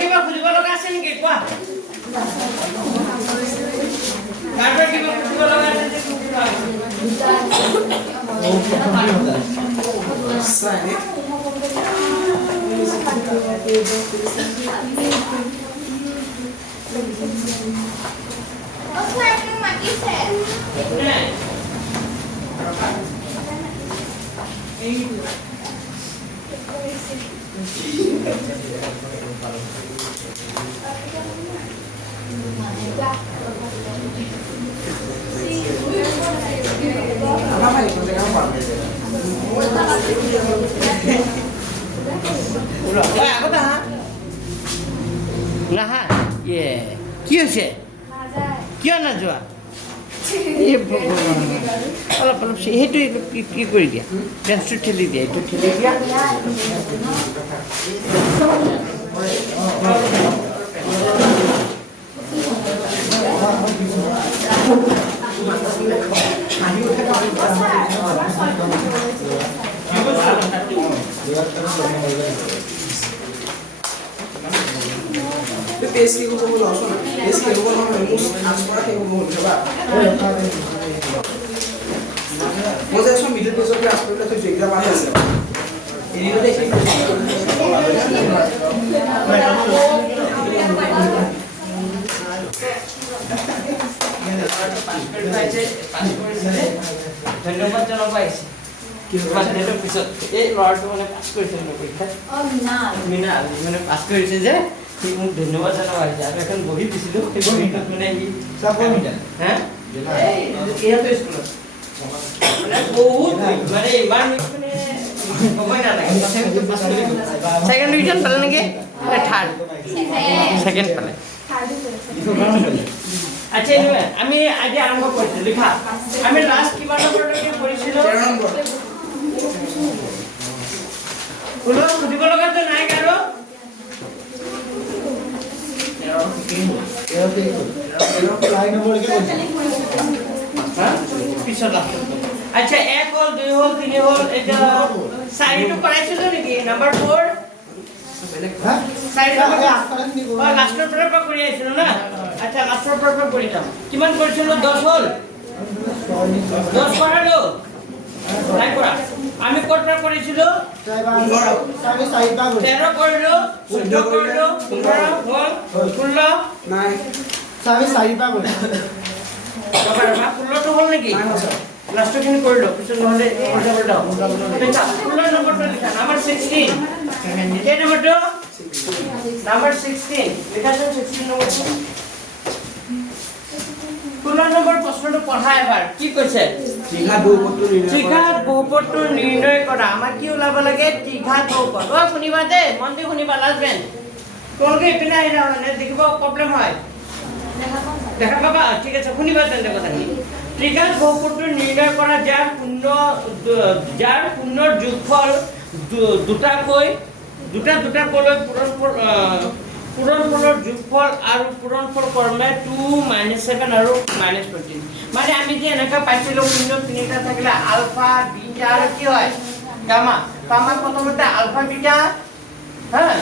কিবা খুলিব লগা আছে নেকি কোৱা কিবা খুলিব লগা আছে নাহা কি হৈছে কিয় নাযোৱা অলপ অলপ সেইটো কি কৰি দিয়া বেঞ্চটো ঠেলি দিয়া এইটো ঠেলি দিয়া Pesky ko mo lang so pesky ko mo mus transport ko mo ba mo যে সব মিডল পেজৰ পৰা আসলে তো যেগা বাহি আছে এৰিলো দেখি ধন্যবাদ জনাব পাইছে কিমান পিছত এই লৰাটো মানে পাছ কৰিছে পৰীক্ষা মিনা মানে পাছ কৰিছে যে ঠিক মোক ধন্যবাদ জনাব আহিছে আৰু এখন বহি দিছিলোঁ সেই বহিটোত মানে সি হা এইটো স্কুলত মানে বহুত মানে ইমান মানে সময় নালাগে সেকেন্ড ডিভিজন পালে নেকি থাৰ্ড সেকেন্ড পালে আচ্ছা আমি আজি আৰম্ভ কৰিছোঁ লিখা আমি লাষ্ট কিমান নম্বৰলৈকে কৰিছিলোঁ 13 নম্বৰ ওলোৱা সুধিব লগাটো নাই কাৰো আচ্ছা 1 হল 2 হল 3 হল এটা সাইডটো কৰাইছিল নেকি নাম্বাৰ 4 লাস্টৰ পৰা কৰি আহিছিল না আচ্ছা লাস্টৰ পৰা কৰি যাম কিমান কৰিছিল 10 হল 10 কৰালো নাই কৰা আমি কোট পৰা কৰিছিল 13 কৰিলো 14 কৰিলো 15 হল 16 নাই সাবি 4 পা কৰিলো বাবা 16 তো হল নেকি লাস্টৰ খিনি কৰিলো পিছত নহলে উল্টা দেখা 16 নম্বৰটো লিখা নাম্বাৰ 16 কে নম্বৰটো নাম্বাৰ 16 লিখাছেন 16 নম্বৰটো 16 নম্বৰ প্ৰশ্নটো পঢ়া এবাৰ কি কৈছে ত্ৰিঘাত বহুপদটো নিৰ্ণয় কৰা আমাৰ কি ওলাব লাগে ত্ৰিঘাত বহুপদ ও শুনিবা দে মন দি শুনিবা লাষ্ট বেন তোমালোকে ইপিনে আহিলা মানে দেখিব প্ৰবলেম হয় দেখা পাবা ঠিক আছে শুনিবা তেন্তে কথাখিনি ত্ৰিঘাত বহুপদটো নিৰ্ণয় কৰা যাৰ পূৰ্ণৰ যোগফল দুটাকৈ পূৰণফলৰ যোগফল আৰু পূৰণফল ক্ৰমে 2 -7 আৰু -14 মানে আমি যে এনেকা পাইছিলো শূন্য তিনিটা থাকিলে আলফা বিটা আৰু কি হয় গামা প্ৰথমতে আলফা বিটা হ্যাঁ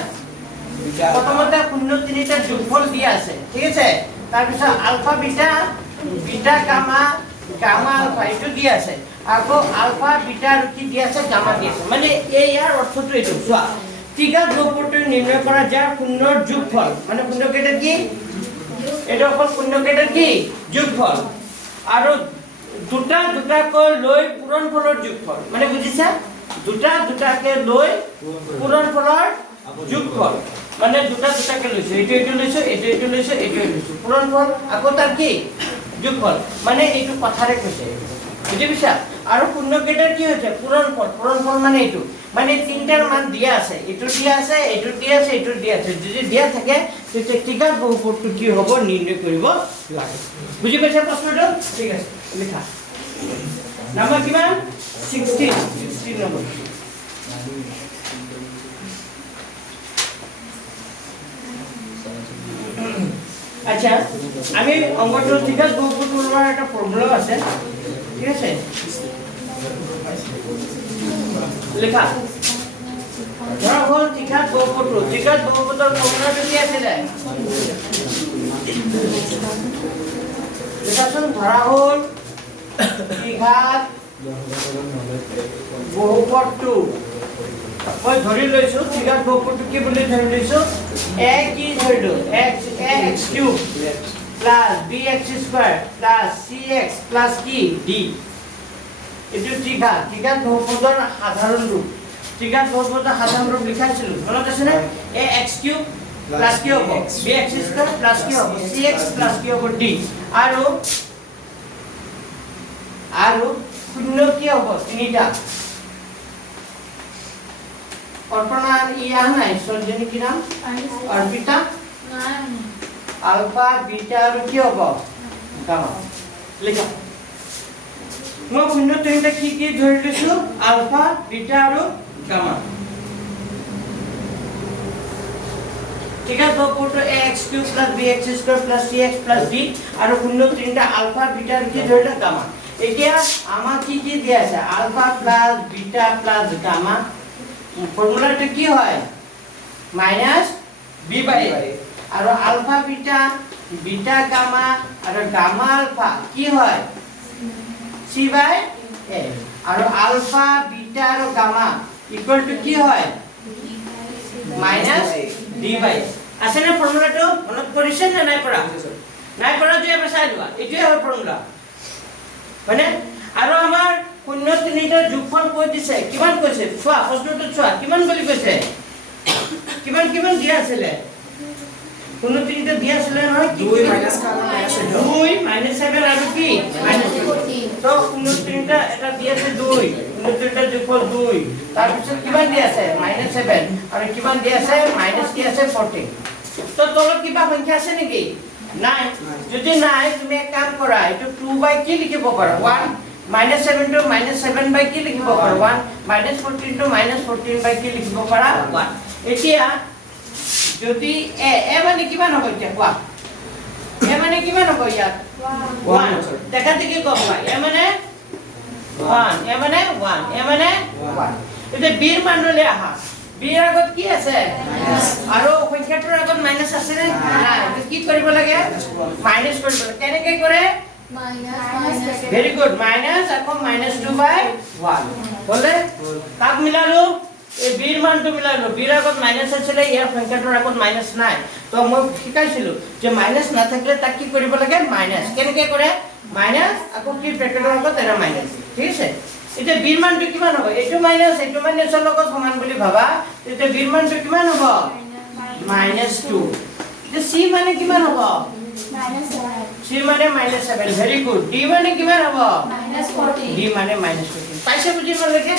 প্ৰথমতে শূন্য তিনিটা যোগফল দিয়া আছে ঠিক আছে তাৰ পিছত আলফা বিটা গামা আলফা এটো দিয়া আছে আকৌ আলফা বিটা আৰু কি দিয়া আছে গামা দিয়া আছে মানে এই ইয়াৰ অৰ্থটো এটো চোৱা ত্ৰিঘাত বহুপদটো নিৰ্ণয় কৰা যাৰ পূৰ্ণৰ যোগফল মানে পূৰ্ণ কেইটাৰ কি এটা অকল পূৰ্ণ কেইটাৰ কি যোগফল আৰু দুটাকৈ লৈ পূৰণফলৰ যোগফল মানে বুজিছা দুটাকে লৈ পূৰণফলৰ যোগফল মানে দুটাকে লৈছো এইটো লৈছো পূৰণফল আকৌ তাৰ কি যোগফল মানে এইটো কথাৰে কৈছে বুজি পাইছা আৰু পূৰ্ণ কেইটাৰ কি হৈছে পূৰণফল মানে এইটো মানে তিনটাৰ মান দিয়া আছে এইটো দিয়া আছে যদি দিয়া থাকে তেতিয়া ত্ৰিঘাত বহুপদটো কি হ'ব নিৰ্ণয় কৰিব লাগে বুজি পাইছা প্ৰশ্নটো ঠিক আছে লিখা নাম্বাৰ কিমান 16 নম্বৰ আচ্ছা আমি অংকটো ত্ৰিঘাত বহুপদটো লোৱাৰ এটা ফৰ্মুলা আছে ঠিক আছে লিখা ধৰা হ'ল ত্ৰিঘাত বহুপদৰ ফৰ্মুলাটো কি আছিলে লিখাচোন ধৰা হ'ল ত্ৰিঘাত বহুপদটো মই ধৰি লৈছো ত্ৰিঘাত বহুপদটো কি বুলি ধৰি লৈছো a কি ধৰিলো x cube plus bx square plus cx plus কি d এটো ত্ৰিঘাত বহুপদৰ সাধাৰণ ৰূপ ত্ৰিঘাত বহুপদৰ সাধাৰণ ৰূপ লিখাইছিলো মনত আছে না ax কিউব প্লাস কি হ'ব bx স্কয়ার প্লাস কি হ'ব cx প্লাস কি হ'ব d আৰু শূন্য কি হ'ব তিনিটা কল্পনা ইয়া নাই সঞ্জনী কি নাম অর্পিতা আলফা বিটা আৰু কি হ'ব গামা লিখা মই শূন্য তিনিটা কি কি ধৰি লৈছো আলফা বিটা আৰু গামা ঠিক আছে বহুপদটো ax cube plus bx square plus cx plus d আৰু শূন্য তিনিটা আলফা বিটা আৰু কি ধৰিলে গামা এতিয়া আমাক কি কি দিয়া আছে alpha plus beta plus gamma ফর্মুলাটা কি হয় মাইনাস বি বাই আর আলফা বিটা বিটা গামা আর গামা আলফা কি হয় সি বাই এ আর আলফা বিটা আর গামা ইকুয়াল টু কি হয় মাইনাস ডি বাই আছে না ফর্মুলাটো মনত পৰিছে না নাই পৰা যে এবাৰ চাই লোৱা এটোই হয় ফৰ্মুলা মানে আৰু আমাৰ শূন্য তিনিটাৰ যোগফল কৈ দিছে কিমান কৈছে চোৱা প্ৰশ্নটো চোৱা কিমান বুলি কৈছে কিমান দিয়া আছিলে শূন্য তিনিটা দিয়া আছিলে নহয় 2 মাইনাস 7 আৰু কি মাইনাস 14 তো শূন্য তিনিটা এটা দিয়া আছে 2 শূন্য তিনিটাৰ যোগফল 2 তাৰ পিছত কিমান দিয়া আছে -7 আৰু কিমান দিয়া আছে মাইনাস কি আছে 14 তো তলত কিবা সংখ্যা আছে নেকি নাই যদি নাই তুমি এক কাম কৰা এটো 2 বাই কি লিখিব পাৰা 1 -7 to -7 by কি লিখিব পাৰো 1 -14 to -14 by কি লিখিব পাৰা 1 এতিয়া যদি a মানে কিমান হ'ব এতিয়া কোৱা a মানে কিমান হ'ব ইয়াত 1 দেখাতে কি ক'ব a মানে 1 এতিয়া b ৰ মানলৈ আহা b ৰ আগত কি আছে আৰু সংখ্যাটোৰ আগত মাইনাস আছে নে নাই কি কৰিব লাগে মাইনাস কৰিব লাগে কেনেকৈ কৰে very good minus আকৌ -2 by 1 বলে কাক মিলালো এই b ৰ মানটো মিলালো b ৰ আগত মাইনাস আছিল ইয়াৰ সংখ্যাটোৰ আগত মাইনাস নাই তো মই শিকাইছিলো যে মাইনাস না থাকিলে তাক কি কৰিব লাগে মাইনাস কেনেকৈ কৰে মাইনাস আকৌ কি ব্ৰেকেটৰ আগত এটা মাইনাস ঠিক আছে এতিয়া b ৰ মানটো কিমান হ'ব এইটো মাইনাসৰ লগত সমান বুলি ভাবা তেতিয়া b ৰ মানটো কিমান হ'ব -2 এতিয়া c মানে কিমান হ'ব C মানে -7 very good D মানে কিমান হ'ব -14 D মানে -14 পাইছে বুজি পালেকে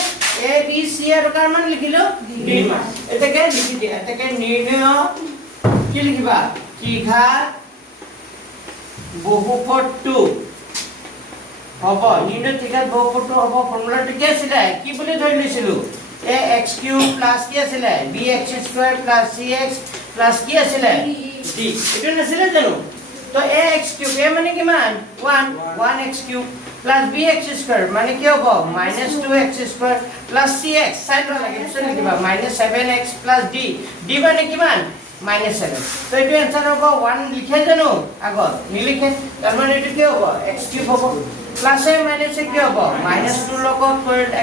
A B C আৰু কাৰ মান লিখিলো D মান এটাকে লিখি দিয়া এটাকে নিৰ্ণয় কি লিখিবা ত্ৰিঘাত বহুপদটো হ'ব নিৰ্ণয় ত্ৰিঘাত বহুপদটো হ'ব ফৰ্মুলাটো কি আছিল কি বুলি ধৰি লৈছিলো ax³ প্লাস কি আছিল bx² প্লাস cx প্লাস কি আছিল d এটো নাছিল জানো तो ax³ a মানে কিমান 1x³ প্লাস bx² মানে কি হ'ব -2x² প্লাস cx সাইড লাগে পিছনে কিবা -7x প্লাস d d মানে কিমান -7 তো এটো आंसर হ'ব 1 লিখে জানো আগত নিলিখে তাৰ মানে এটো কি হ'ব x³ হ'ব প্লাস এ মাইনাস কি হ'ব -2 লগত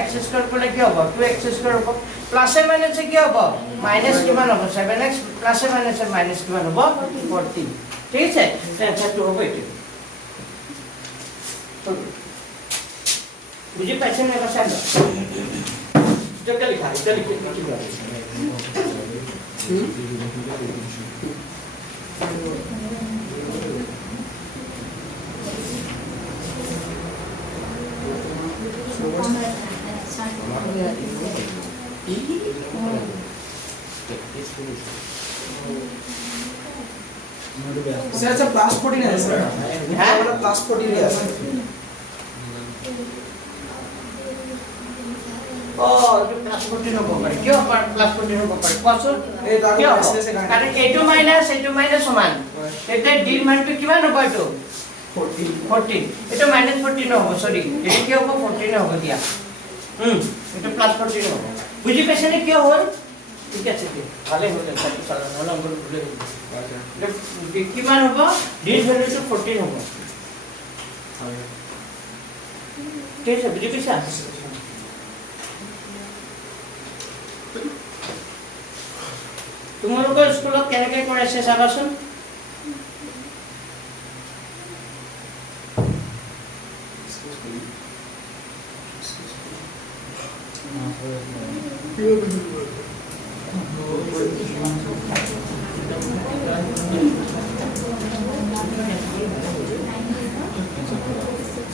x² কৰিলে কি হ'ব 2x² হ'ব প্লাস এ মাইনাস কি হ'ব মাইনাস কিমান হ'ব 7x প্লাস এ মাইনাস কিমান হ'ব 14 ঠিক আছে আনসারটো হবে এটা বুঝি পাইছেন না কথা যেটা লিখা এটা লিখে কি হবে सर अच्छा प्लस 14 है सर हां वाला प्लस 14 है सर ओ जो प्लस 14 हो पारे क्यों प्लस 14 हो पारे কোৱাচোন এই দাগ কাৰণ a2 মাইনাস সমান এতে d ৰ মানটো কিমান হ'ব এটো 14 এটা মাইনাস 14 হ'ব সরি এটা কি হ'ব 14 হ'ব দিয়া এটা প্লাস 14 হ'ব বুঝি পাইছে নে কি হ'ল ঠিক আছে কি ভালে হ'ল এটা চালা নহলে আমরা ভুলে গেল কিমান হ'ব d ভ্যালুটো 14 হ'ব ঠিক আছে বুঝি পাইছা তোমালোকৰ স্কুলত কেনেকৈ কৰাইছে চাবাচোন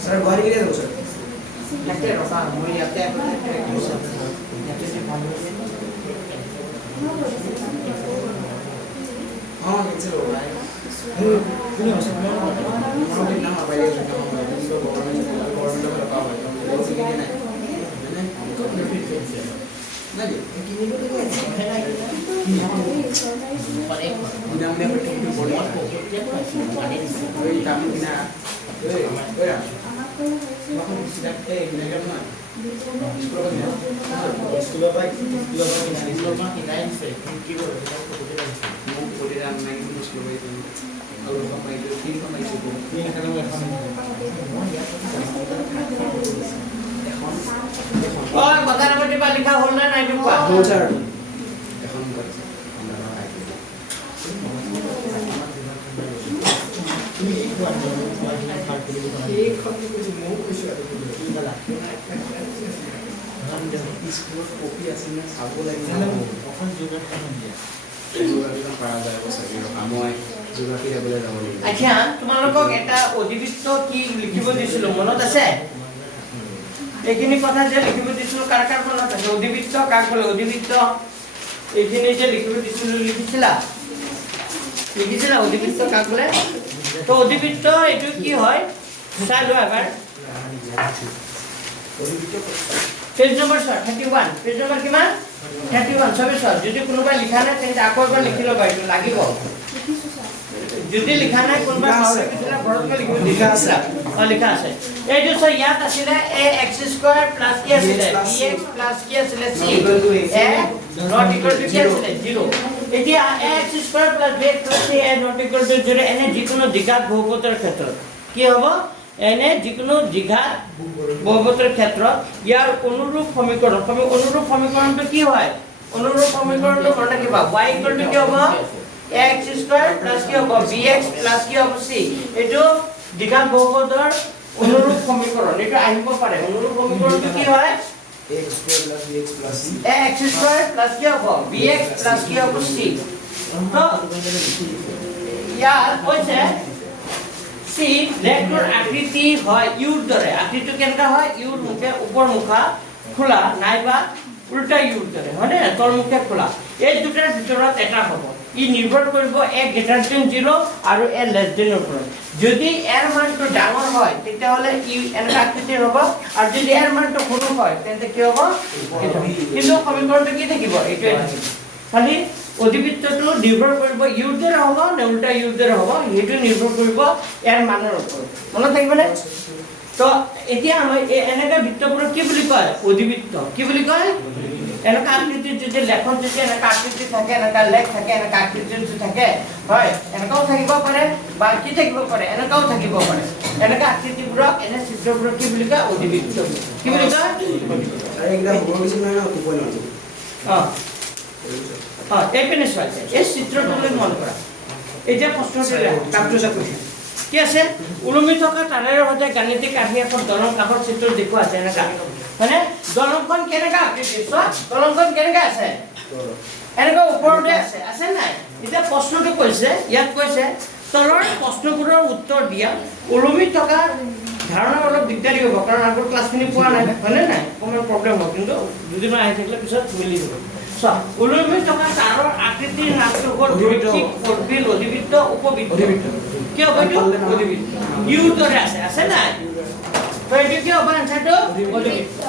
सर बारी के लिए दो सर তাকে ৰখা মই ইয়াতে हां कैसे हो रहा है नहीं हो सकता मैं ना मोबाइल से काम कर रहा हूं गवर्नमेंट में रखा हुआ है वो से नहीं मैंने नहीं किन्हीं को देखो हमने अपने बॉडी वही काम बिना ओए वहां सीधा पे लेकर ना स्कूल में लाइन से की बोल mau kuliah naik terus ke itu kalau kamu itu tim kamu itu ini karena mereka और बता नंबर टिपा लिखा होल ना नहीं टिपा हो सर এখন আচ্ছা তোমালোকক এটা অধিবৃত্ত কি লিখিব দিছিল মনত আছে এইখিনি কথা যে লিখিব দিছিল কাৰ কাৰ মনত আছে অধিবৃত্ত কাক বলে অধিবৃত্ত এইখিনি যে লিখিব দিছিল লিখিছিলা অধিবৃত্ত কাক বলে তো অধিবৃত্ত এটো কি হয় চালো এবাৰ পেজ নম্বৰ 31 পেজ নম্বৰ কিমান 31 সবে সব যদি কোনোবা লিখা নাই তেন্তে আকৌ এবাৰ লিখি লবা এইটো লাগিব যদি লিখা নাই কোনোবা পাহৰি গৈছিলা ঘৰতকে লিখিব লিখা আছে লিখা আছে এইটো সব ইয়াত আছিলে ax² + কি আছিলে bx + কি আছিলে c a not equal to কি আছিলে 0 এতিয়া ax² + bx + c a not equal to 0 এনে যিকোনো দ্বিঘাত বহুপদৰ ক্ষেত্ৰত কি হ'ব এনে যিকোনো দ্বিঘাত বহুপদৰ ক্ষেত্ৰত ইয়াৰ অনুৰূপ সমীকৰণটো কি হয় অনুৰূপ সমীকৰণটো মনে ৰাখিবা y = কি হ'ব ax² + কি হ'ব bx + কি হ'ব c এটো দ্বিঘাত বহুপদৰ অনুৰূপ সমীকৰণ এটা আহিব পাৰে অনুৰূপ সমীকৰণটো কি হয় ax² + bx + c ax² + কি হ'ব bx + কি হ'ব c তো ইয়াৰ কৈছে c লেখটোৰ আকৃতি হয় ইউৰ দৰে আকৃতিটো কেনেকা হয় ইউৰ মুখে ওপৰ মুখা খোলা নাইবা উল্টা ইউৰ দৰে হয়নে তল মুখে খোলা এই দুটাৰ ভিতৰত এটা হ'ব ই নিৰ্ভৰ কৰিব a > 0 আৰু a < ওপৰত যদি এৰ মানটো ডাঙৰ হয় তেতিয়াহলে ই এনেকা আকৃতিৰ হ'ব আৰু যদি এৰ মানটো সৰু হয় তেন্তে কি হ'ব কিন্তু সমীকৰণটো কি থাকিব এইটোৱে থাকিব খালি অধিবৃত্তটো নিৰ্ভৰ কৰিব ইউৰ দৰে হ'ব নে উল্টা ইউৰ দৰে হ'ব সেইটো নিৰ্ভৰ কৰিব এৰ মানৰ ওপৰত মনত থাকিবনে তো এতিয়া আমি এনেকা বৃত্তবোৰ কি বুলি কয় অধিবৃত্ত কি বুলি কয় এনেকা আকৃতিৰ যদি লেখন যদি এনেকা আকৃতি থাকে এনেকা লেখ থাকে এনেকা আকৃতি থাকে হয় এনেকাও থাকিব পাৰে বা কি থাকিব পাৰে এনেকাও থাকিব পাৰে এনেকা আকৃতিবোৰক এনে চিত্ৰবোৰক কি বুলি কয় অধিবৃত্ত কি বুলি কয় আরে একদম বড় কিছু না তো বল না এই পেনে চাইছে এই চিত্ৰটোলৈ মন কৰা এতিয়া প্ৰশ্নটো কাপটোজা কৈছে কি আছে উলমি থকা তাৰেৰ সৈতে গাণিতিক আৰ্হি এখন দলং কাষৰ চিত্ৰ দেখুৱা আছে এনেকা মানে দলংখন কেনেকা আকৃতি দলংখন কেনেকা আছে এনেকা ওপৰতে আছে নাই এতিয়া প্ৰশ্নটো কৈছে ইয়াত কৈছে তলৰ প্ৰশ্নবোৰৰ উত্তৰ দিয়া উলমি থকা ধাৰণা অলপ দিগদাৰি হ'ব কাৰণ আগৰ ক্লাছখিনি পোৱা নাই হয়নে নাই অকণমান প্ৰব্লেম হ'ব কিন্তু দুদিনমান আহি থাকিলে পিছত মিলি যাব উলমি থকা তাৰৰ আকৃতিৰ নামটো হ'ল ৰৈখিক কৰ্বিল অধিবৃত্ত উপবৃত্ত কি হ'ব এইটো অধিবৃত্ত ইউৰ দৰে আছে নাই তো এইটো কি হ'ব আনসাৰটো অধিবৃত্ত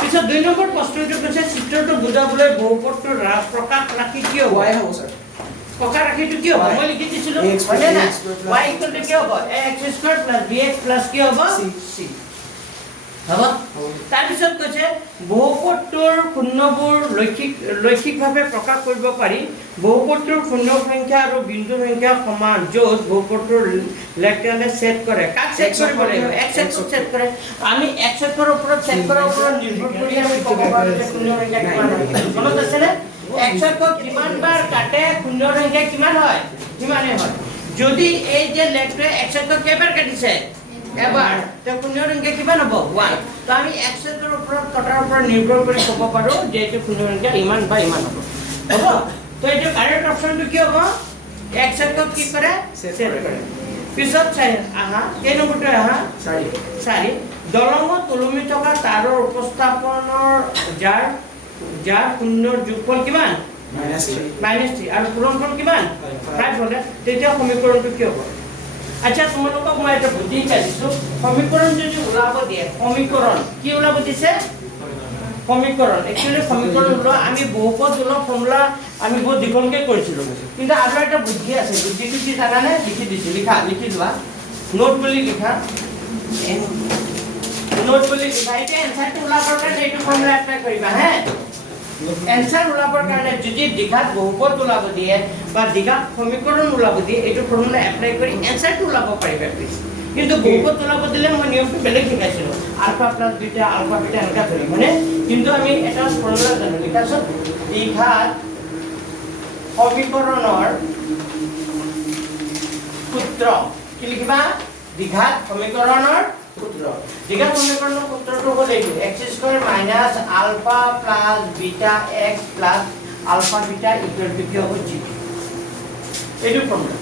পিছত 2 নম্বৰ প্ৰশ্নটো কৈছে চিত্ৰটো বুজাবলৈ বহুপদটোৰ ৰাজ প্ৰকাশ ৰাখি কি হ'ব y হ'ব স্যাৰ ককা ৰাখিটো কি হ'ব মই লিখি দিছিলো ax হয়নে না x square plus y equal to কি হ'ব ax² + bx + কি হ'ব c হ'ব তাৰপিছত কৈছে বহুপদটোৰ শূন্যবোৰ লৈখিকভাৱে প্ৰকাশ কৰিব পাৰি বহুপদটোৰ শূন্য সংখ্যা আৰু বিন্দু সংখ্যা সমান য'ত বহুপদটোৰ লেফট-হেণ্ডে সেট কৰে কাক সেট কৰিব লাগিব x এক্সিছ সেট কৰে আমি x এক্সিছৰ ওপৰত সেট কৰাৰ ওপৰত নিৰ্ভৰ কৰি আমি ক'ব পাৰোঁ যে শূন্য সংখ্যা কিমান হয় মনত আছে নে x এক্সিছক কিমান বাৰ কাটে শূন্য সংখ্যা কিমান হয় কিমানে হয় যদি এই যে লেফটে x এক্সিছক কেইবাৰ কাটিছে এবাৰ তে শূন্য সংখ্যা কিমান হ'ব 1 তো আমি x এক্সিছৰ ওপৰত কটাৰ ওপৰত নিৰ্ভৰ কৰি ক'ব পাৰোঁ যে এইটো শূন্য সংখ্যা ইমান বা ইমান হ'ব হ'ব তো এইটো কাৰেক্ট অপচনটো কি হ'ব x এক্সিছক কি কৰে সেট কৰে পিছত চাই আহা কেই নম্বৰটো আহা 4 দলঙত ওলমি থকা তাৰৰ উপস্থাপনৰ যাৰ শূন্যৰ যোগফল কিমান -3 আৰু পূৰণফল কিমান 5 হ'লে তেতিয়া সমীকৰণটো কি হ'ব আচ্ছা তোমালোকক মই এটা বুদ্ধি শিকাইছো সমীকৰণ যদি ওলাব দিয়ে সমীকৰণ কি ওলাব দিছে সমীকৰণ একচুয়ালি সমীকৰণ ওলোৱা আমি বহুপদ ওলোৱা ফৰ্মুলা আমি বহুত দীঘলকে কৰিছিলো কিন্তু আৰু এটা বুদ্ধি আছে বুদ্ধিটো কি জানানে লিখি দিছো লিখি লোৱা নোট বুলি লিখা এটা এনসাৰটো ওলাবৰ কাৰণে এইটো ফৰ্মুলা এপ্লাই কৰিবা হে এনসাৰ ওলাবৰ কাৰণে যদি দীঘাত বহুপদ ওলাব দিয়ে বা দীঘাত সমীকৰণ ওলাব দিয়ে এইটো ফৰ্মুলা এপ্লাই কৰি এনসাৰটো ওলাব পাৰিবা প্লিজ কিন্তু বহুপদ ওলাব দিলে মই নিয়মটো বেলেগ শিকাইছিলো আলফা প্লাস বিটা এনেকা ধৰি মানে কিন্তু আমি এটা ফৰ্মুলা জানো লিখাছো দীঘাত সমীকৰণৰ সূত্ৰ কি লিখিবা দীঘাত সমীকৰণৰ সূত্ৰ দীঘাত সমীকৰণৰ সূত্ৰটো হ'ল এইটো x² - alpha plus beta x plus alpha beta equal to কি হ'ব g এইটো ফৰ্মুলা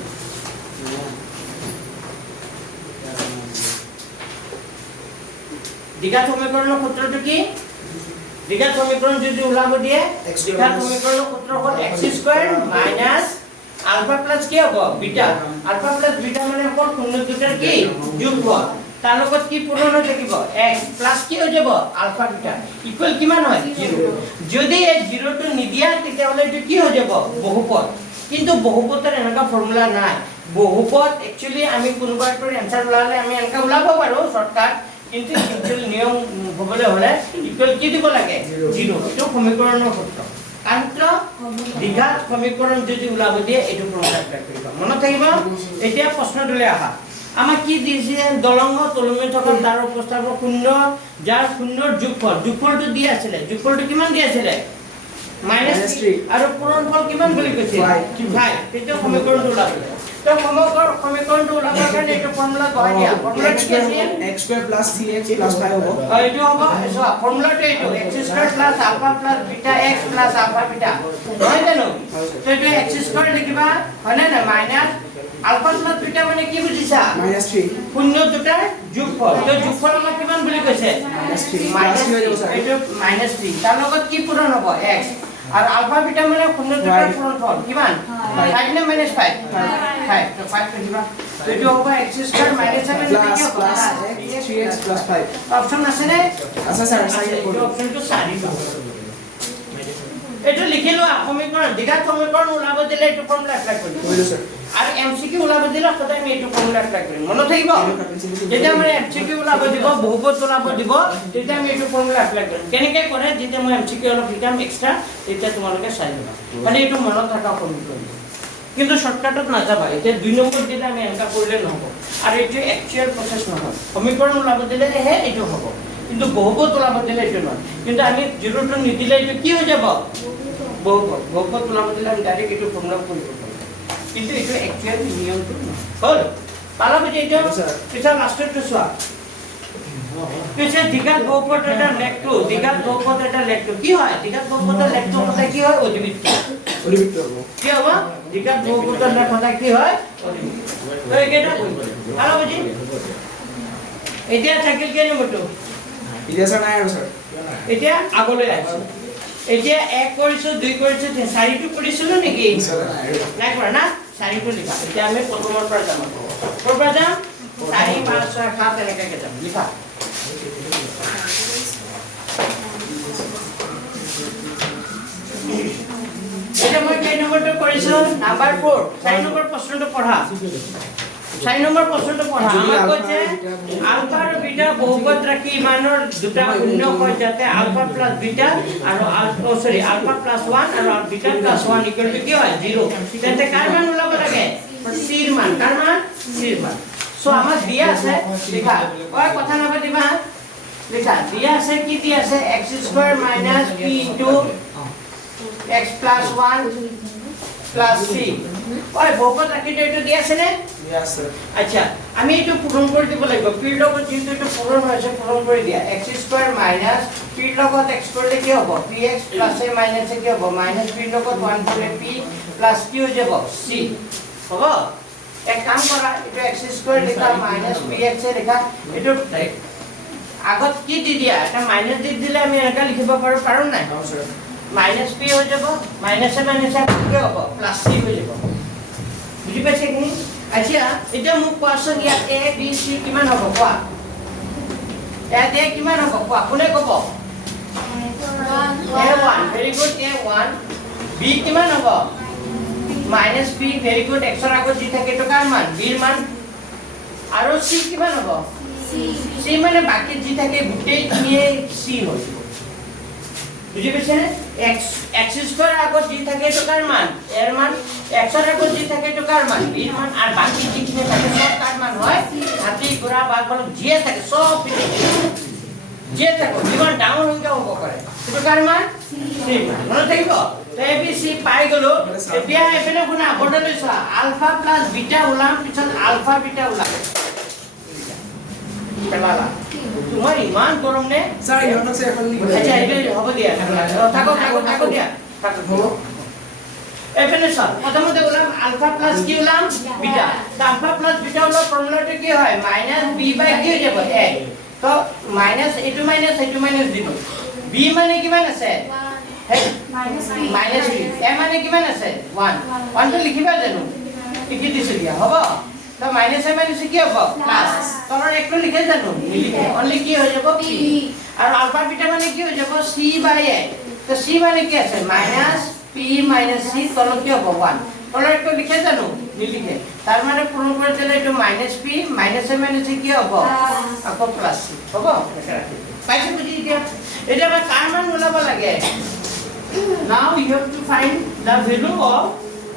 দীঘাত সমীকৰণৰ সূত্ৰটো কি দীঘাত সমীকৰণ যদি ওলাব দিয়ে দীঘাত সমীকৰণৰ সূত্ৰ হ'ল x² - আলফা প্লাস কি হ'ব বিটা আলফা প্লাস বিটা মানে হ'ল শূন্য দুটাৰ কি যোগফল তাৰ লগত কি পূৰণ হৈ থাকিব x প্লাস কি হৈ যাব আলফা বিটা ইকুয়াল কিমান হয় 0 যদি এই 0 টো নিদিয়া তেতিয়া হলে এটো কি হৈ যাব বহুপদ কিন্তু বহুপদৰ এনেকা ফৰ্মুলা নাই বহুপদ একচুয়ালি আমি কোনবাৰটোৰ আনসাৰ ওলালে আমি এনেকা ওলাব পাৰো শৰ্টকাট কিন্তু একচুয়ালি নিয়ম হ'বলে হলে ইকুয়াল কি দিব লাগে 0 এটো সমীকৰণৰ সূত্ৰ কান্ত্ৰ দীঘাত সমীকৰণ যদি ওলাব দিয়ে এটো ফৰ্মুলা এপ্লাই কৰিবা মনত থাকিব এতিয়া প্ৰশ্নটোলে আহা আমাক কি দিছে দলঙত ওলমি থকা তাৰ উপস্থাপক শূন্য যাৰ শূন্যৰ যোগফলটো দি আছিল যোগফলটো কিমান দি আছিল -3 আৰু পূৰণফল কিমান বুলি কৈছে 5 তেতিয়া সমীকৰণটো ওলাব তো সমীকৰণটো ওলাবৰ কাৰণে এইটো ফৰ্মুলা গঢ়াই দিয়া ফৰ্মুলা কি আছে x² + 3x + 5 হ'ব এইটো হ'ব এসো ফৰ্মুলাটো এইটো x² + alpha + beta x + alpha beta হয় জানো তো এইটো x² লিখিবা হয়নে না মাইনাস আলফা প্লাস বিটা মানে কি বুজিছা -3 শূন্য দুটাৰ যোগফল তো যোগফল আমাৰ কিমান বুলি কৈছে -3 এইটো -3 তাৰ লগত কি পূৰণ হ'ব x আৰু আলফা বিটা মানে শূন্য দুটাৰ পূৰণফল কিমান 5 নে -5 5 তো 5 লিখিবা তো এইটো হ'ব x² - 7 + 3x + 5 অপচন আছে নে আছে স্যার এইটো অপচনটো 4 এইটো লিখিলো সমীকৰণ দীঘাত সমীকৰণ ওলাব দিলে এইটো ফৰ্মুলা এপ্লাই কৰিম কইলো স্যাৰ আৰু এমসিকিউ ওলাব দিলে সদায় আমি এইটো ফৰ্মুলা এপ্লাই কৰিম মনত থাকিব যেতিয়া আমি এমসিকিউ ওলাব দিব বহুপদ ওলাব দিব তেতিয়া আমি এইটো ফৰ্মুলা এপ্লাই কৰিম কেনেকৈ কৰে যেতিয়া মই এমসিকিউ অলপ শিকাম এক্সট্ৰা তেতিয়া তোমালোকে চাই ল'বা মানে এইটো মনত থকা সমীকৰণ কিন্তু শৰ্টকাটত নাযাবা এতিয়া 2 নম্বৰ দিলে আমি এনেকা কৰিলে নহব আৰু এইটো একচুয়াল প্ৰসেস নহয় সমীকৰণ ওলাব দিলে হে এইটো হ'ব কিন্তু বহুপদ ওলাব দিলে এইটো নহয় কিন্তু আমি 0 টো নিদিলে এইটো কি হৈ যাব বহুপদ ওলাব দিলে আমি ডাইৰেক্ট এইটো ফৰ্মুলা কৰিব পাৰিম কিন্তু এইটো একচুয়াল নিয়মটো নহয় হল পালা বুজি এইটো পিছা লাষ্টটো চোৱা পিছে দীঘাত বহুপদ এটা লেখটো দীঘাত বহুপদ এটা লেখটো কি হয় দীঘাত বহুপদৰ লেখটো কথা কি হয় অধিবৃত্ত হ'ব কি হ'ব দীঘাত বহুপদৰ লেখ কথা কি হয় অধিবৃত্ত তো এইকেইটা পালা বুজি এতিয়া থাকিল কেনে নম্বৰটো এতিয়া স্যাৰ নাই আৰু স্যাৰ এতিয়া আগলৈ আহিছো এতিয়া 1 কৰিছো 2 কৰিছো 4 টো কৰিছিলো নেকি নাই কৰা না 4 টো লিখা এতিয়া আমি প্ৰথমৰ পৰা যাম পৰা যাম 4 5 6 7 এনেকৈ যাম লিখা এতিয়া মই কেই নম্বৰটো কৰিছো নাম্বাৰ 4 4 নম্বৰ প্ৰশ্নটো পঢ়া 4 নম্বৰ প্ৰশ্নটো পঢ়া আমাক কৈছে আলফা আৰু বিটা বহুপদ ৰাখি ইমানৰ দুটা শূন্য হয় যাতে আলফা প্লাস বিটা আৰু আলফা প্লাস 1 আৰু বিটা প্লাস 1 ইকুৱেল টু কি হয় 0 তেন্তে কাৰ মান ওলাব লাগে c ৰ মান কাৰ মান c ৰ মান সো আমাক দিয়া আছে লিখা ওই কথা নাপাতিবা লিখা দিয়া আছে কি দিয়া আছে x² - p x plus 1 plus c ওই বহুপদ রাখি তো দিয়া আছে নে Yes, sir. আচ্ছা আমি এটো পূরণ কৰি দিব লাগিব p ৰ লগত যেটো এটো পূৰণ হৈছে পূৰণ কৰি দিয়া x² - p ৰ লগত x কৰিলে কি হ'ব px + a - a কি হ'ব - p ৰ লগত 1 কৰিলে p + q হৈ যাব c হ'ব এক কাম কৰা এটো x² লিখা - px লিখা এটো আগত কি দি দিয়া এটা মাইনাস দি দিলে আমি এনেকা লিখিব পাৰো নাই No, sir. माइनस p हो যাব माइनस से माइनस কি হ'ব প্লাস c হৈ যাব বুজি পাইছে কি আচ্ছা এটা মোক কোৱাচোন ইয়াত a b c কিমান হ'ব কোৱা ইয়াত a কিমান হ'ব কোৱা কোনে ক'ব a1 very good a1 b কিমান হ'ব minus p very good x ৰ আগত যি থাকে তো কাৰ মান b ৰ মান আৰু c কিমান হ'ব c মানে বাকি যি থাকে গোটেই নিয়ে c হৈ যাব বুজি পাইছে x² আগত যি থাকে তো কাৰ মান এৰ মান x ৰ আগত যি থাকে তো কাৰ মান b ৰ মান আৰ বাকি যিখিনি থাকে সব কাৰ মান হয় হাতি গুড়া বাগ বল যে থাকে সব যে থাকে যিমান ডাঙৰ সংখ্যা হ'ব পাৰে তো কাৰ মান c মান মনত থাকিব তো a b c পাই গলো এতিয়া এফালে কোনা বৰ্ডলৈ চোৱা আলফা প্লাস বিটা ওলাম পিছত আলফা বিটা ওলাম পেলালা তোমার ইমান গরম নে Sir, you don't say আচ্ছা এটা হবে দিয়া থাকো দিয়া থাকো এফএনএস প্রথমতে বললাম আলফা প্লাস কি হলাম বিটা তো আলফা প্লাস বিটা হলো ফর্মুলাটা কি হয় - b বাই কি হয়ে যাবে a তো মাইনাস এটু মাইনাস দিব b মানে কিমান আছে মাইনাস b a মানে কিমান আছে 1 1 তো লিখিবা জানো লিখি দিছো দিয়া হ'ব তো মাইনাস এ মাইনাস কি হবে প্লাস তলৰ একটো লিখে জানো লিখে অনলি কি হৈ যাব p আৰু আলফা বিটা মানে কি হৈ যাব c বাই a তো c মানে কি আছে - p - c তলত কি হ'ব 1 তলৰ একটো লিখে জানো নিলিখে তাৰ মানে পূৰণ কৰি দিলে এটো - p - a - c কি হ'ব আকৌ প্লাস c হ'ব পাইছো বুজি এতিয়া আমাৰ কাৰ মান ওলাব লাগে now you have to find the value of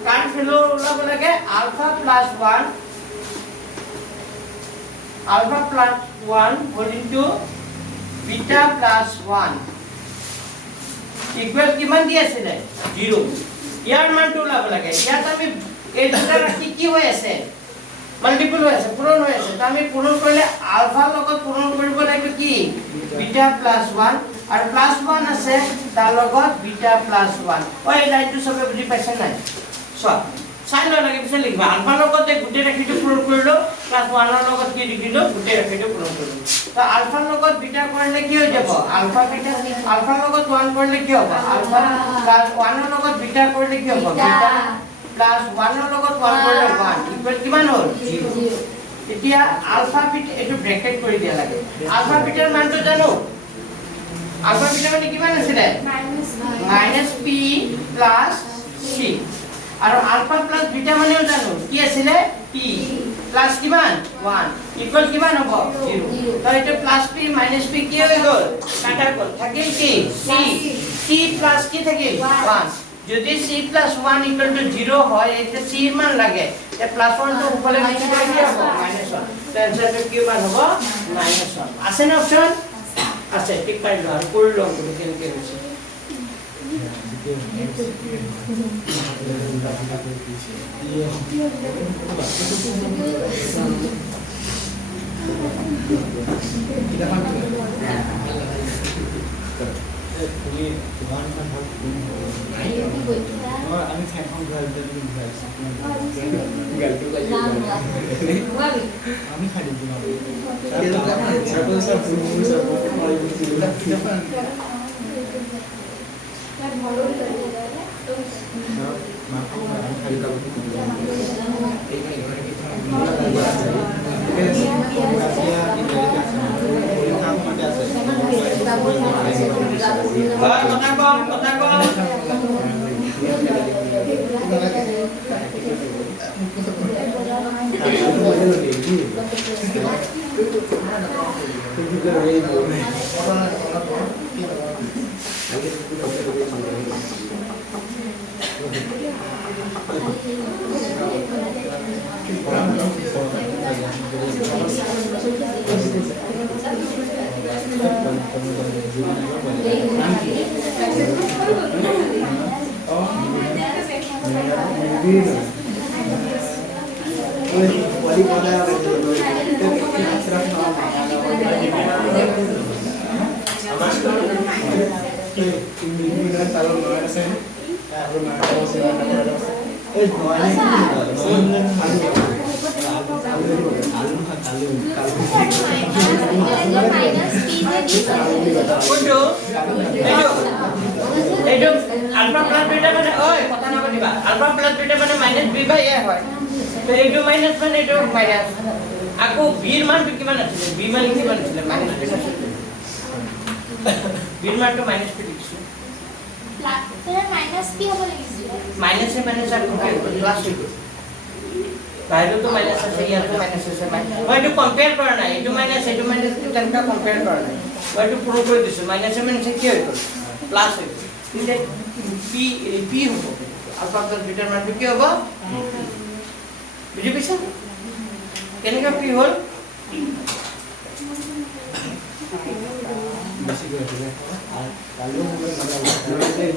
car value ওলাব লাগে alpha plus 1 alpha plus 1 whole into beta plus 1 equal কিমান দি আছে 0 ইয়াৰ মানটো ওলাব লাগে ইয়াত আমি এই দুটা ৰাখি কি হৈ আছে মাল্টিপল হৈ আছে পূৰণ হৈ আছে তো আমি পূৰণ কৰিলে আলফা লগত পূৰণ কৰিব লাগিব কি বিটা প্লাস 1 আৰু প্লাস 1 আছে তাৰ লগত বিটা প্লাস 1 ওই লাইনটো সবে বুজি পাইছে নাই সব চাই লও লাগে পিছে লিখবা আলফা লগত গুটে ৰাখিটো পূৰণ কৰিলো প্লাস 1 ৰ লগত কি লিখিলো গুটে ৰাখিটো পূৰণ কৰিলো তো আলফা লগত বিটা কৰিলে কি হৈ যাব আলফা লগত 1 কৰিলে কি হ'ব আলফা প্লাস 1 ৰ লগত বিটা কৰিলে কি হ'ব বিটা প্লাস 1 ৰ লগত 1 কৰিলে 1 ইকুৱেল কিমান হ'ল 0 এতিয়া আলফা বিটা এটো ব্ৰ্যাকেট কৰি দিয়া লাগে আলফা বিটাৰ মানটো জানো আলফা বিটা মানে কিমান আছিল - p প্লাস c আৰু আলফা প্লাস বিটা মানেও জানো কি আছিল p প্লাস কিমান 1 ইকুৱেল কিমান হ'ব 0 তো এটা প্লাস p মাইনাস p কি হৈ গ'ল কাটা গ'ল থাকিল কি c প্লাস কি থাকিল 1 যদি c plus 1 equal to 0 হয় এটা c এর মান লাগে তে প্লাস 1 তো উপরে লিখি দিলে কি হবে -1 তো आंसर কি মান হবে -1 আছে না অপশন আছে ঠিক পাইলো আর করলো কেন হচ্ছে তুমি তোমার নাম ভাগ আমি ফ্যান ঘাল দিতে বুঝাইছি গালটো গালি আমি খালি দিলাম সাপোজ সব ফুল সব পড়াই দিছিল তার ভালো লাগে তো মা আমি খালি দাও এই এবারে কি কথা কম কোনটো এইটো আলফা প্লাস বিটা মানে ওই কথা না বলিবা আলফা প্লাস বিটা মানে মাইনাস b বাই a হয় তো এইটো মাইনাস মানে এইটো মাইনাস আকৌ b এর মান কিমান আছে b মান কিমান আছে মাইনাস b আছে b এর মান তো মাইনাস p লিখছো প্লাস মাইনাস p হবে লিখছি মাইনাস এ মাইনাস আর প্লাস হইব বাইরে তো মাইনাস আছে ইয়ার তো মাইনাস আছে ওই একটু কম্পেয়ার করা না এইটো মাইনাস তেনকা কম্পেয়ার করা না ওই একটু প্রুভ করে দিছো মাইনাস এ মাইনাস কি হইব প্লাস হইব কিন্তু p হবো আলফা প্লাস বিটার মান কি হবো বুঝি পাইছো কেনেকা p হল বেশি করে দিলে আর কালো মানে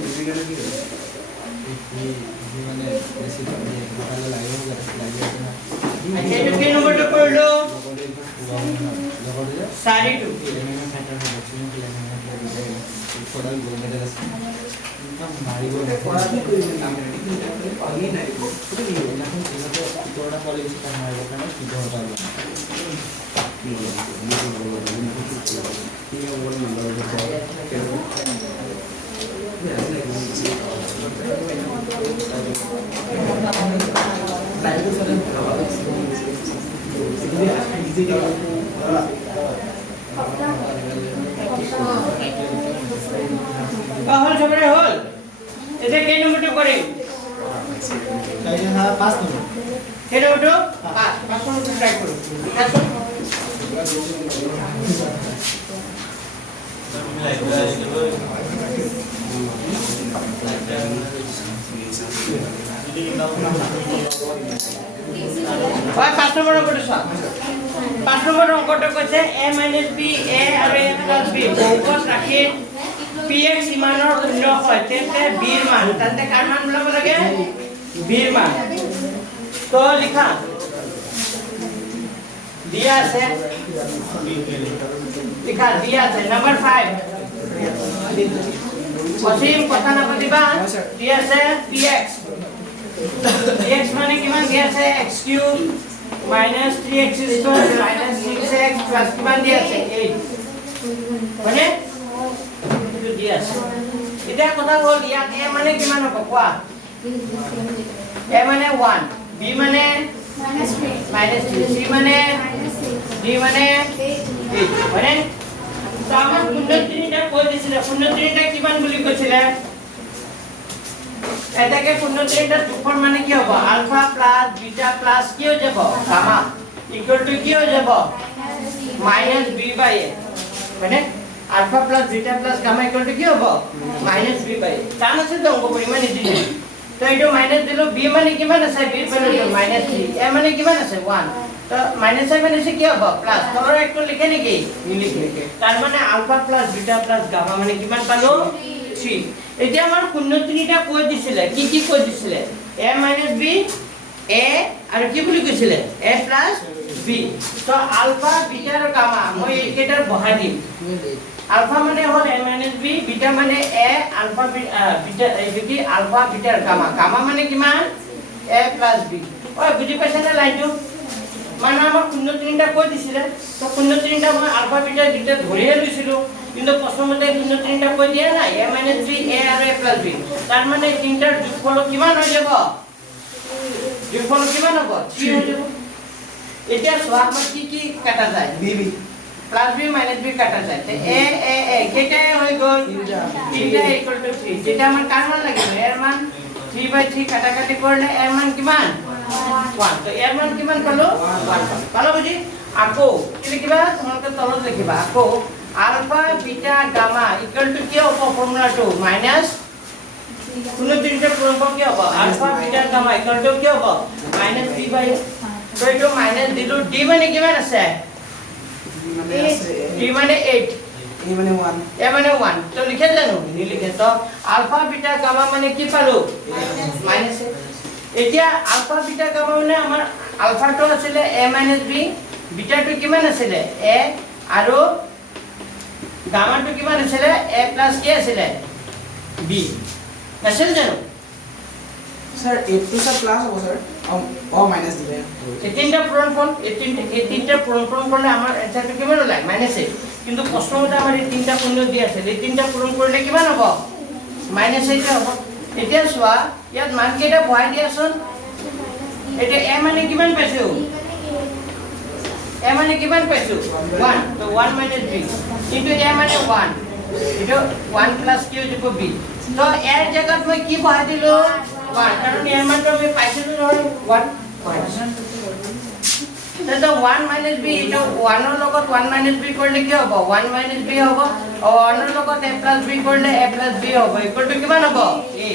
ডিফিকাল্ট কি মানে বেশি করে ভালো লাগে না আচ্ছা এটা কি নম্বরটা পড়লো সারি টু थोड़ा गोल में रस मारी को पढ़ाते कोई काम नहीं आगे नहीं ना थोड़ा कॉलेज का हमारे लोग ना सीधा होता है ये वो नंबर হল সবরে হল এটা কে নম্বরটা করে তাই না 5 নম্বর কেন ওটো 5 নম্বর ট্রাই করো ওই 5 নম্বর অঙ্কটা সব 5 নম্বর অঙ্কটা কইছে a - b a are a + b বহুপদ রাখি px ইমানৰ শূন্য হয় তেন্তে b এর মান তেন্তে কার মান বলাব লাগে b এর মান তো লিখা দিয়া আছে লিখা দিয়া আছে নাম্বার 5 অসীম কথা না দিবা দিয়া আছে px x মানে কিমান দিয়া আছে x³ - 3x² - 6x প্লাস কিমান দিয়া আছে 8 মানে দিয়া আছে এটা কথা হল ইয়াত a মানে কিমান হ'ব কোৱা a মানে 1 b মানে -3 c মানে d মানে 8 মানে তো আমাৰ 0.3টা কৈ দিছিলে 0.3টা কিমান বুলি কৈছিলে এটাকে 0.3টা যোগফল মানে কি হ'ব আলফা প্লাস বিটা প্লাস কি হৈ যাব গামা ইকুয়াল টু কি হৈ যাব -b/a মানে alpha plus beta plus gamma equal to কি হবে -b/a টান আছে তো অঙ্ক পরিমাণ দিলে তো এটা মাইনাস দিল b মানে কিমান আছে b মানে -3 a মানে কিমান আছে 1 তো মাইনাস মানে কি হবে প্লাস তোর একটু লিখে নেকি লিখে তার মানে alpha plus beta plus gamma মানে কিমান পালো 3 এতিয়া আমাৰ 0.3টা কৈ দিছিলে কি কৈ দিছিলে a - b a আৰু কি বুলি কৈছিলে a + b তো আলফা বিটা আৰু গামা মই এইকেইটাৰ বহাই দিম আলফা মানে হল a - b বিটা মানে a আলফা বিটা এই আলফা বিটাৰ গামা গামা মানে কিমান a + b ওই বুজি পাইছা না লাইনটো মানে আমাৰ 0.3টা কৈ দিছিলে তো 0.3টা মই আলফা বিটা দুটা ধৰিয়ে লৈছিলো কিন্তু প্ৰথমতে 0.3টা কৈ দিয়া নাই a - b a আৰু a + b তাৰ মানে তিনটাৰ যোগফল কিমান হৈ যাব যোগফল কিমান হ'ব 3 হৈ যাব এতিয়া চোৱা আমাৰ কি কাটা যায় bb plus b minus b কাটা যায় তে a a a কেটা হই গল 3টা ইকুয়াল টু 3 যেটা আমার কার মান লাগে এর মান 3/3 কাটাকাটি করলে এর মান কি মান 1 তো ইয়াৰ মান কিমান পালো 1 পালো বুজি আকৌ কি লিখিবা তোমালোকে তলত লিখিবা আকৌ alpha beta gamma equal to কি হ'ব ফৰ্মুলাটো মাইনাস কোনো তিনটা পূৰণফল কি হ'ব alpha beta gamma equal to কি হ'ব মাইনাস b বাই a তো এইটো মাইনাস দিলো d মানে কিমান আছে d মানে 8 A মানে 1 a মানে 1 তো লিখে জানো নিলিখে তো আলফা বিটা গামা মানে কি পালো মাইনাস a এতিয়া আলফা বিটা গামা মানে আমাৰ আলফাটো আছিল a b বিটাটো কিমান আছিল a আৰু গামাটো কিমান আছিল a প্লাস কি আছিল b নাছিল জানো স্যার 8 টু স্যার প্লাস হ'ব স্যার ও মাইনাস দিলে এই তিনটা পূৰণফল এই তিনটা পূৰণফল কৰলে আমাৰ এনসাৰটো কিমান ওলাই -8 কিন্তু প্ৰশ্নমতে আমাৰ এই তিনটা পূৰ্ণ দি আছে এই তিনটা পূৰণ কৰিলে কিমান হ'ব -8 হ'ব এতিয়া চোৱা ইয়াত মান কেইটা ভৰাই দিয়াচোন এটা a মানে কিমান পাইছো a মানে কিমান পাইছো 1 তো 1 - b কিন্তু a মানে 1 এটা 1 প্লাস কি হৈ যাব b তো এর জায়গাত মই কি ভৰাই দিলো 1 কারণ এর মানটো আমি পাইছিলো নহয় 1 তো 1 - b এটা 1 এর লগত 1 - b করলে কি হবে 1 - b হবে আর 1 এর লগত a + b করলে a + b হবে ইকুয়াল টু কিমান হবে a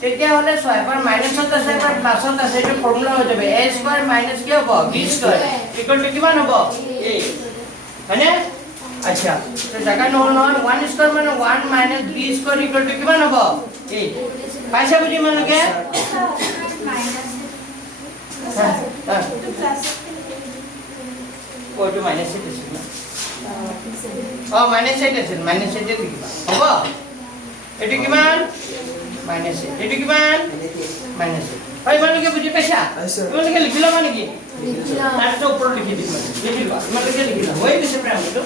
তেতিয়া হলে 6 এবাৰ মাইনাসত আছে এবাৰ প্লাসত আছে এটা ফর্মুলা হৈ যাবে a স্কয়ার মাইনাস কি হ'ব b স্কয়ার ইকুয়াল টু কিমান হ'ব a হয়নে আচ্ছা তো জায়গা নহল নহয় 1 স্কয়ার মানে 1 - b স্কয়ার ইকুয়াল টু কিমান হ'ব a পাইছা বুজি মানকে ওটো মাইনাস এটা ছিল ও মাইনাস এটা ছিল মাইনাস এটা লিখিবা হ'ব এটো কিমান মাইনাস এটো কিমান মাইনাস হয় মানকে বুজি পাইছা তোমালোকে লিখিলা মানে কি তাৰটো ওপৰত লিখি দিবা লিখিবা তোমালোকে লিখিলা হৈ গৈছে প্ৰায় আমটো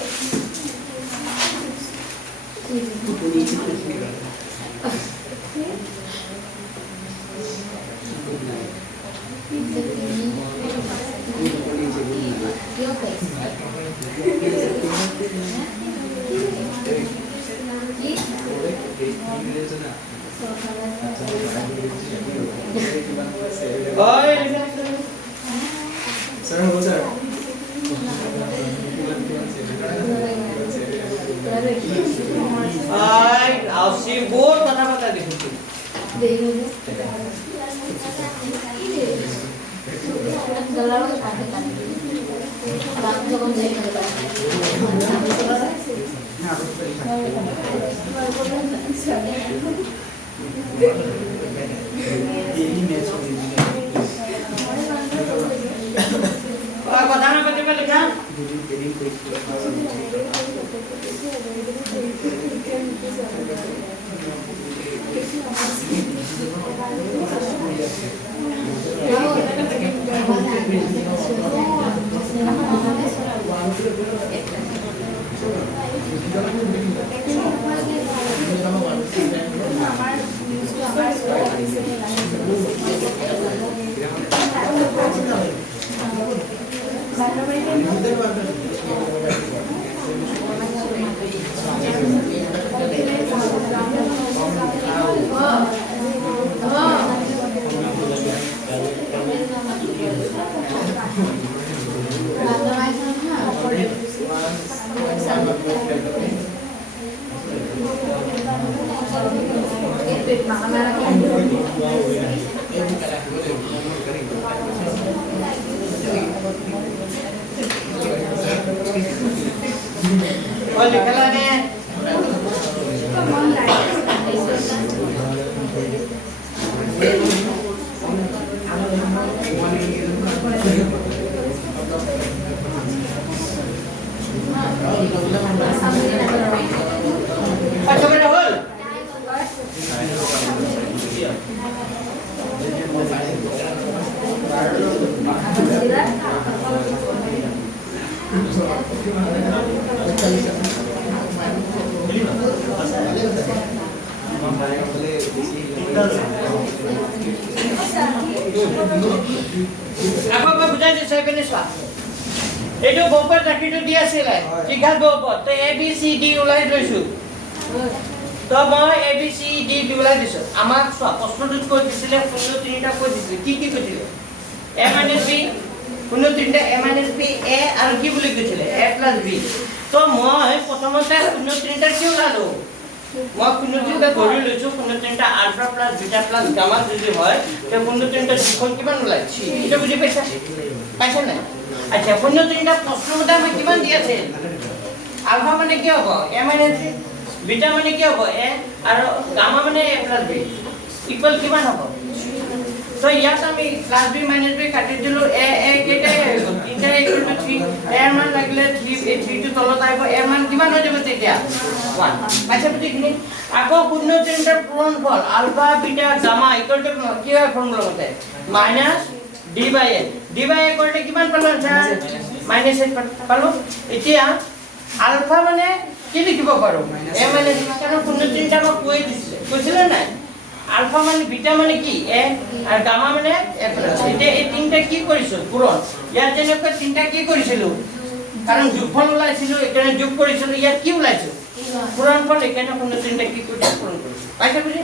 স্যার হ'ব স্যার আউসি বহুত কথা কথা দেখুছি কথা না পাতিব লেখা Olha, aquela né? Passa para o rolo. Apa bukan saya finish lah. Itu bumper tadi itu dia sih lah. Tiga bumper. तो A B C D उलाई दिसु. तो मैं A B C D उलाई दिसु. আমাক প্রশ্নটোত কৈ দিছিলে 15 তিনিটা কৈ দিছিলে কি কি কৈছিলে a minus b কোনো তিনটা a minus b a আৰু কি বুলি কৈছিলে a plus b তো মই প্ৰথমতে কোনো তিনটা কি ওলালো মই কোনো তিনটা ধৰি লৈছো কোনো তিনটা alpha plus beta plus gamma যদি হয় তে কোনো তিনটা যোগফল কিমান ওলাইছে এটা বুজি পাইছা পাইছা নাই আচ্ছা কোনো তিনটা প্ৰশ্নমতে আমি কিমান দি আছে আলফা মানে কি হ'ব a minus b বিটা মানে কি হ'ব a আৰু গামা মানে a plus b ইকুয়াল কিমান হ'ব তো ইয়াত আমি প্লাস b মাইনাস b কাটি দিলো a কেটা তিনটা ইকুয়াল টু 3 এর মান লাগিলে 3 টু তলত আইব এর মান কিমান হৈ যাব তেতিয়া 1 পাইছা বুজিখিনি আকৌ পূর্ণ তিনটা পূরণফল alpha beta gamma equal to কি হয় ফর্মুলা মতে মাইনাস d বাই a করতে কিমান পালো স্যার মাইনাস 8 পালো এতিয়া আলফা মানে কি লিখিব পাৰো a মাইনাস কারণ পূর্ণ তিনটা মই কৈ দিছিলে কৈছিলে নাই আলফা মানে বিটা মানে কি a আর গামা মানে a প্লাস এটা এই তিনটা কি কৰিছো পূৰণ ইয়াত যেনেকৈ তিনটা কি কৰিছিলো কাৰণ যোগফল ওলাইছিল এখানে যোগ কৰিছিল ইয়াত কি ওলাইছিল পূৰণফল এখানে কোন তিনটা কি কৰিছো পূৰণ কৰিছো পাইছা বুজি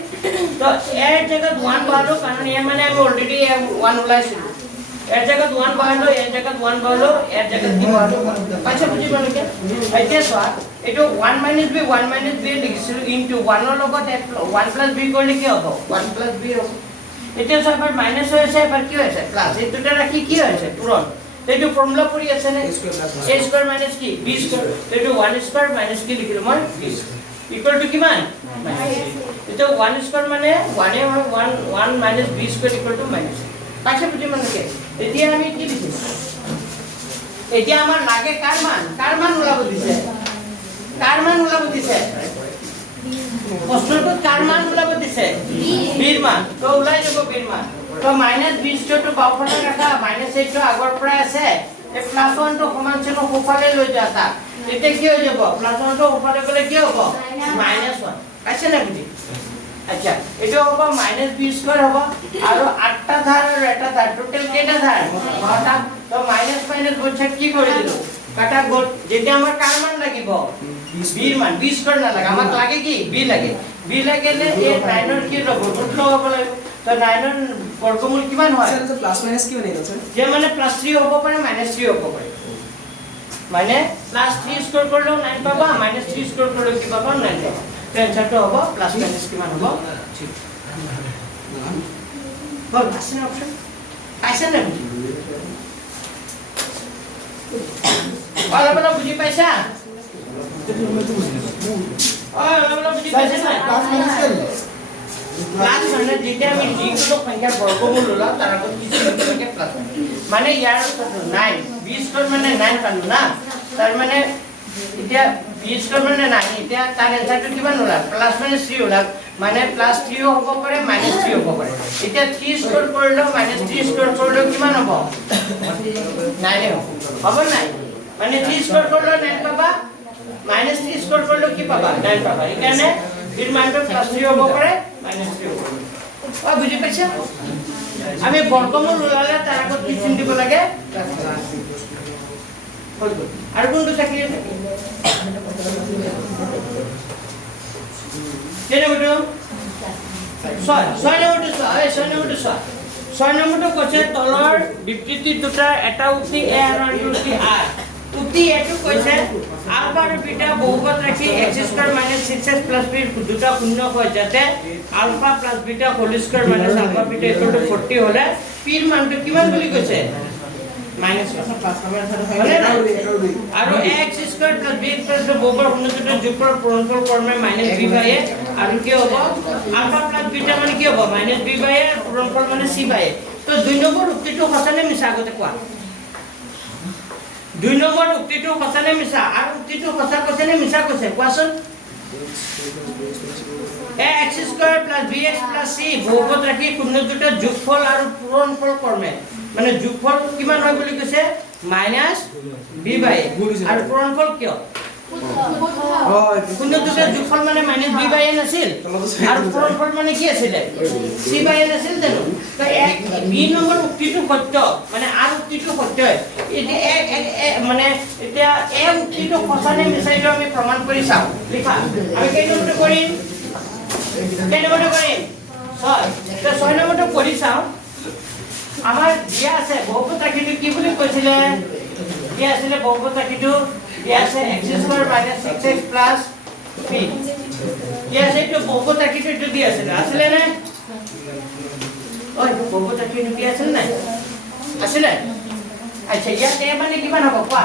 তো এর জায়গা 1 বহালো কারণ এ মানে আমি অলরেডি 1 ওলাইছিল এর জায়গা 1 বহালো এর জায়গা 1 বহালো এর জায়গা 3 বহালো পাইছা বুজি মানে কি এতিয়া সোয়া এটো 1 b লিখিছিল ইনটু 1 এর লগত 1 প্লাস b করলে কি হবে 1 প্লাস b হবে এটা সবার মাইনাস হয়েছে আর কি হয়েছে প্লাস এই দুটো রাখি কি হয়েছে পূরণ এটো ফর্মুলা পড়ি আছে না a স্কয়ার মাইনাস কি b স্কয়ার এটো 1 স্কয়ার মাইনাস কি লিখিলো মই b ইকুয়াল টু কিমান এটো 1 স্কয়ার মানে 1 এ 1 minus b square equal to minus পাইছে বুজি মানে কি এতিয়া আমি কি লিখিম এতিয়া আমার লাগে কার মান ওলাব দিছে কার মান ওলাব দিছে প্রশ্নটো কার মান ওলাব দিছে বীর মান তো ওলাই যাব বীর মান তো মাইনাস 20 টো বাওফালে রাখা মাইনাস 8 টো আগৰ পৰা আছে এ প্লাস 1 টো সমান চিহ্ন সোফালে লৈ যাতা এতিয়া কি হৈ যাব প্লাস 1 টো সোফালে গলে কি হ'ব মাইনাস 1 আছে না বুজি আচ্ছা এটা হ'ব মাইনাস b স্কয়ার হ'ব আৰু 8টা ধাৰ আৰু এটা ধাৰ টোটাল কেইটা ধাৰ 9টা তো মাইনাস মাইনাস বলছে কি কৰি দিলো কাটা গল যেটা আমার কার মান লাগিব b এর মান b স্কয়ার না লাগে আমাক লাগে কি b লাগে লাগলে এ 9 এর কি রব রুট লগাব লাগে তো 9 এর বর্গমূল কিমান হয় স্যার প্লাস মাইনাস কি বনে গেল স্যার যে মানে প্লাস 3 হ'ব পাৰে মাইনাস 3 হ'ব পাৰে মানে প্লাস 3 স্কয়ার করলেও 9 পাবা মাইনাস 3 স্কয়ার করলেও কি পাবা 9 পাবা তো অ্যানসারটা হবে প্লাস মাইনাস কিমান হ'ব ঠিক বল আছে না অপশন আছে না বলা বুঝি পাইছা বলা বুঝি পাইছা না প্লাস মানে যেটা আমি যেগুলো সংখ্যার বর্গমূল হলো তার আগত কিছু লিখে প্লাস মানে ইয়ার অর্থ 9 20 স্কয়ার মানে 9 পালো না তার মানে এটা 20 স্কয়ার মানে 9 এটা তার অ্যানসারটা কিমান হলো প্লাস মাইনাস 3 হলো মানে প্লাস 3 হ'ব পাৰে মাইনাস 3 হ'ব পাৰে এটা 3 স্কয়ার করলো মাইনাস 3 স্কয়ার করলো কিমান হ'ব 9 হ'ব না মানে 3 স্কয়ার করলো 9 পাবা মাইনাস 3 স্কয়ার করলো কি পাবা 9 পাবা এখানে এর মানটা প্লাস 3 হ'ব পাৰে মাইনাস 3 হ'ব পাৰে বুজি পাইছা আমি বর্গমূল ওলালে তার আগত কি চিহ্ন দিব লাগে হল আর কোনটো থাকিলে কেনে বটো 6 নম্বৰটো কৈছে তলৰ বিবৃতি দুটা এটা উক্তি এ আৰু আনটো উক্তি আৰ উক্তি এটো কৈছে আলফা আৰু বিটা বহুপদ ৰাখি x² - 6x + b দুটা শূন্য হয় যাতে alpha + beta whole square - alpha beta 40 হলে p ৰ মানটো কিমান বুলি কৈছে মাইনাস প্লাস আৰু x² + b + বহুপদ শূন্য দুটা যোগফল পূৰণফল কৰ্মে -b/a আৰু কি হ'ব আলফা + বিটা মানে কি হ'ব -b/a পূৰণফল মানে c/a তো 2 নম্বৰ উক্তিটো সঁচানে মিছা আগতে কোৱা 2 নম্বৰ উক্তিটো সঁচানে মিছা আৰু উক্তিটো সঁচা কৈছে নে মিছা কৈছে কোৱাচোন x² + bx + c বহুপদ ৰাখি শূন্য দুটা যোগফল আৰু পূৰণফল কৰ্মে মানে যোগফল কিমান হয় বুলি কৈছে -b/a আৰু পূৰণফল কিয় শূন্য দুটা যোগফল মানে -b/a নাছিল আৰু পূৰণফল মানে কি আছিল c/a নাছিল জানো তো b নম্বৰ উক্তিটো সত্য মানে আৰ উক্তিটো সত্য মানে এতিয়া এ উক্তিটো সঁচানে মিছাইটো আমি প্ৰমাণ কৰি চাও লিখা আমি কেই নম্বৰটো কৰিম 6 তো 6 নম্বৰটো কৰি চাও আমাৰ দিয়া আছে বহুপদ আকৃতি কি বুলি কৈছিলে দিয়া আছিলে বহুপদ আকৃতি দিয়া আছে x² - 6x + p দিয়া আছে এইটো বহুপদ আকৃতিটো দিয়া আছিলে নে ওই বহুপদ আকৃতি দিয়া আছিল নাই আছিলে আচ্ছা ইয়াত a মানে কিমান হ'ব কোৱা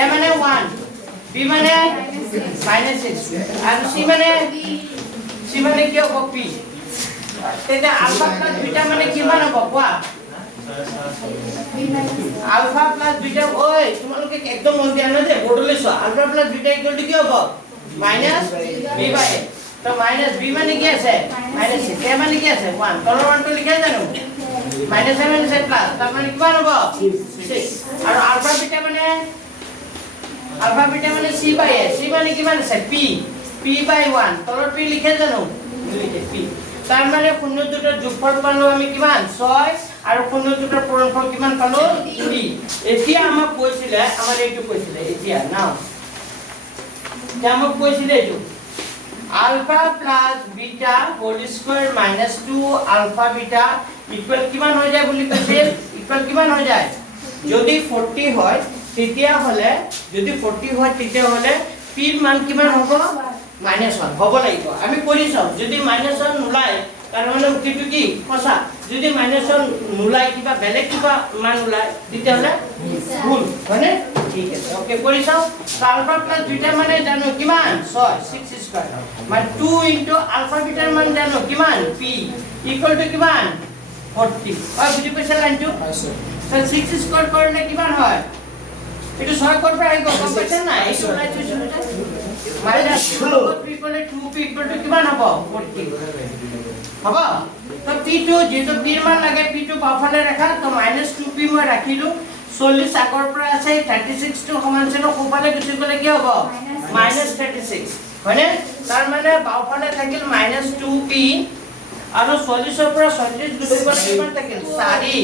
a মানে 1 b মানে -6 আৰু c মানে কি হ'ব p তেনে আলফা প্লাস বিটা মানে কিমান হ'ব কোৱা আলফা প্লাস বিটা ওই তোমালোকে একদম মন দিয়া না যে বৰ্ডলে চোৱা alpha plus beta equal to কি হ'ব -b/a তো -b মানে কি আছে -6 a মানে কি আছে 1 তলৰ মানটো লিখা জানো -7 আছে প্লাস তাৰ মানে কিমান হ'ব 6 আৰু আলফা বিটা মানে c/a c মানে কিমান আছে p/1 তলৰ p লিখে জানো লিখে p তাৰ মানে শূন্য দুটাৰ যোগফল পালো আমি কিমান 6 আৰু শূন্য দুটাৰ পূৰণফল কিমান পালো 2 এতিয়া আমাক কৈছিলে আমাৰ এইটো কৈছিলে এতিয়া নাও আমাক কৈছিলে এইটো alpha plus beta whole square -2 alpha beta equal কিমান হৈ যায় বুলি কৈছিল ইকুয়াল কিমান হৈ যায় যদি 40 হয় তেতিয়া হলে যদি 40 হয় তেতিয়া হলে p ৰ মান কিমান হ'ব -1 হ'ব লাগিব আমি কৰি চাও যদি -1 নোলায় তাৰ মানে উক্তিটো কি সঁচা যদি -1 নোলায় কিবা বেলেগ কিবা মান ওলায় তেতিয়া হলে ভুল হয়নে ঠিক আছে ওকে কৰি চাও আলফা প্লাস বিটা মানে জানো কিমান 6 মানে 2 ইনটু আলফা বিটাৰ মান জানো কিমান p ইকুয়াল টু কিমান 40 হয় বুজি পাইছা লাইনটো তো 6 কৰিলে কিমান হয় এটো 6 কৰ পৰা আহিব গম পাইছা না এইটো ওলাইছো -2 equal to 2p equal to কিমান হ'ব 40 হ'ব তো p2 যেটো p ৰ মান লাগে p2 বাওফালে ৰাখা তো -2p মই ৰাখিলো 40 আগৰ পৰা আছে 36 টো সমান ছিল সোফালে গুচি গলে কি হ'ব -36 হয়নে তাৰ মানে বাওফালে থাকিল -2p আৰু 40 ৰ পৰা 36 গুচি গলে কিমান থাকিল 4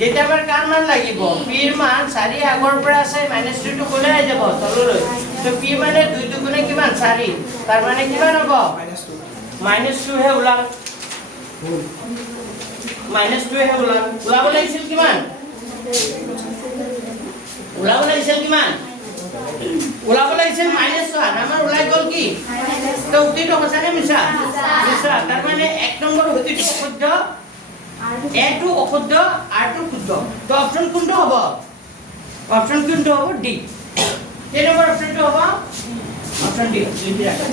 যেটা আমাৰ কাৰ মান লাগিব p ৰ মান 4 আগৰ পৰা আছে -2 টো গলে আই যাব তললৈ তো p মানে 2 দুগুণে কিমান 4 তাৰ মানে কিমান হ'ব -2 হে ওলাল -2 হে ওলাব লাগিছিল কিমান ওলাব লাগিছিল -1 আমাৰ ওলাই গল কি তো উক্তিটো সঁচানে মিছা তাৰ মানে 1 নম্বৰ উক্তিটো শুদ্ধ a টো অশুদ্ধ r টো শুদ্ধ তো অপচন কোনটো হ'ব d এই নম্বৰ অপচনটো হ'ব অপচন d লিখি ৰাখা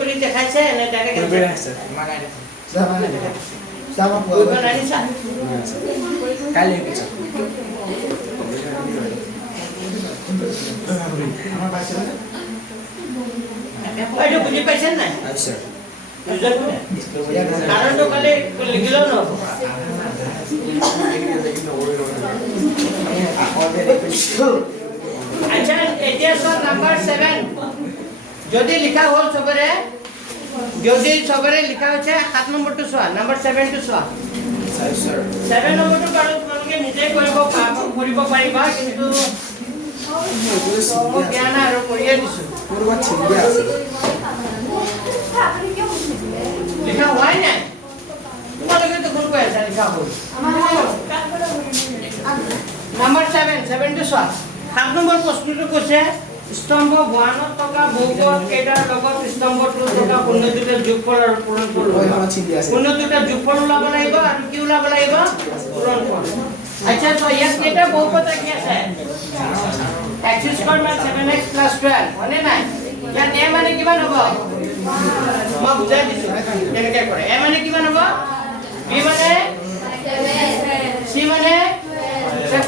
কৰি দেখাইছে এনে ডাইৰেক্ট বুজি পাইছেন নাই কাৰণটো কালি লিখিলেও নহ'ব আচ্ছা এতিয়া চোৱা নাম্বাৰ 7 যদি লিখা হল সবৰে লিখা হচ্ছে 7 নম্বৰটো চোৱা নাম্বাৰ 7 টো চোৱা 7 নম্বৰটো বাৰু তোমালোকে নিজে কৰিব পাৰিবা কিন্তু জ্ঞান আৰু কৰিয়ে দিছো লিখা হোৱাই নাই তোমালোকে তো কোন কৈ আছা লিখা হ'ল নাম্বাৰ 7 টো চোৱা 7 নম্বৰ প্ৰশ্নটো কৈছে স্তম্ভ 1 ত থকা বহুপদ কেইটাৰ লগত স্তম্ভ 2 থকা শূন্য দুটাৰ যোগফল আৰু পূৰণফল শূন্য দুটাৰ যোগফল ওলাব লাগিব আৰু কি ওলাব লাগিব পূৰণফল আচ্ছা তো ইয়াত কেইটা বহুপদ কি আছে x² - 7x + 12 হয়নে নাই ইয়াত a মানে কিমান হ'ব মই বুজাই দিছো কেনেকৈ কৰে a মানে কিমান হ'ব b মানে 7 c মানে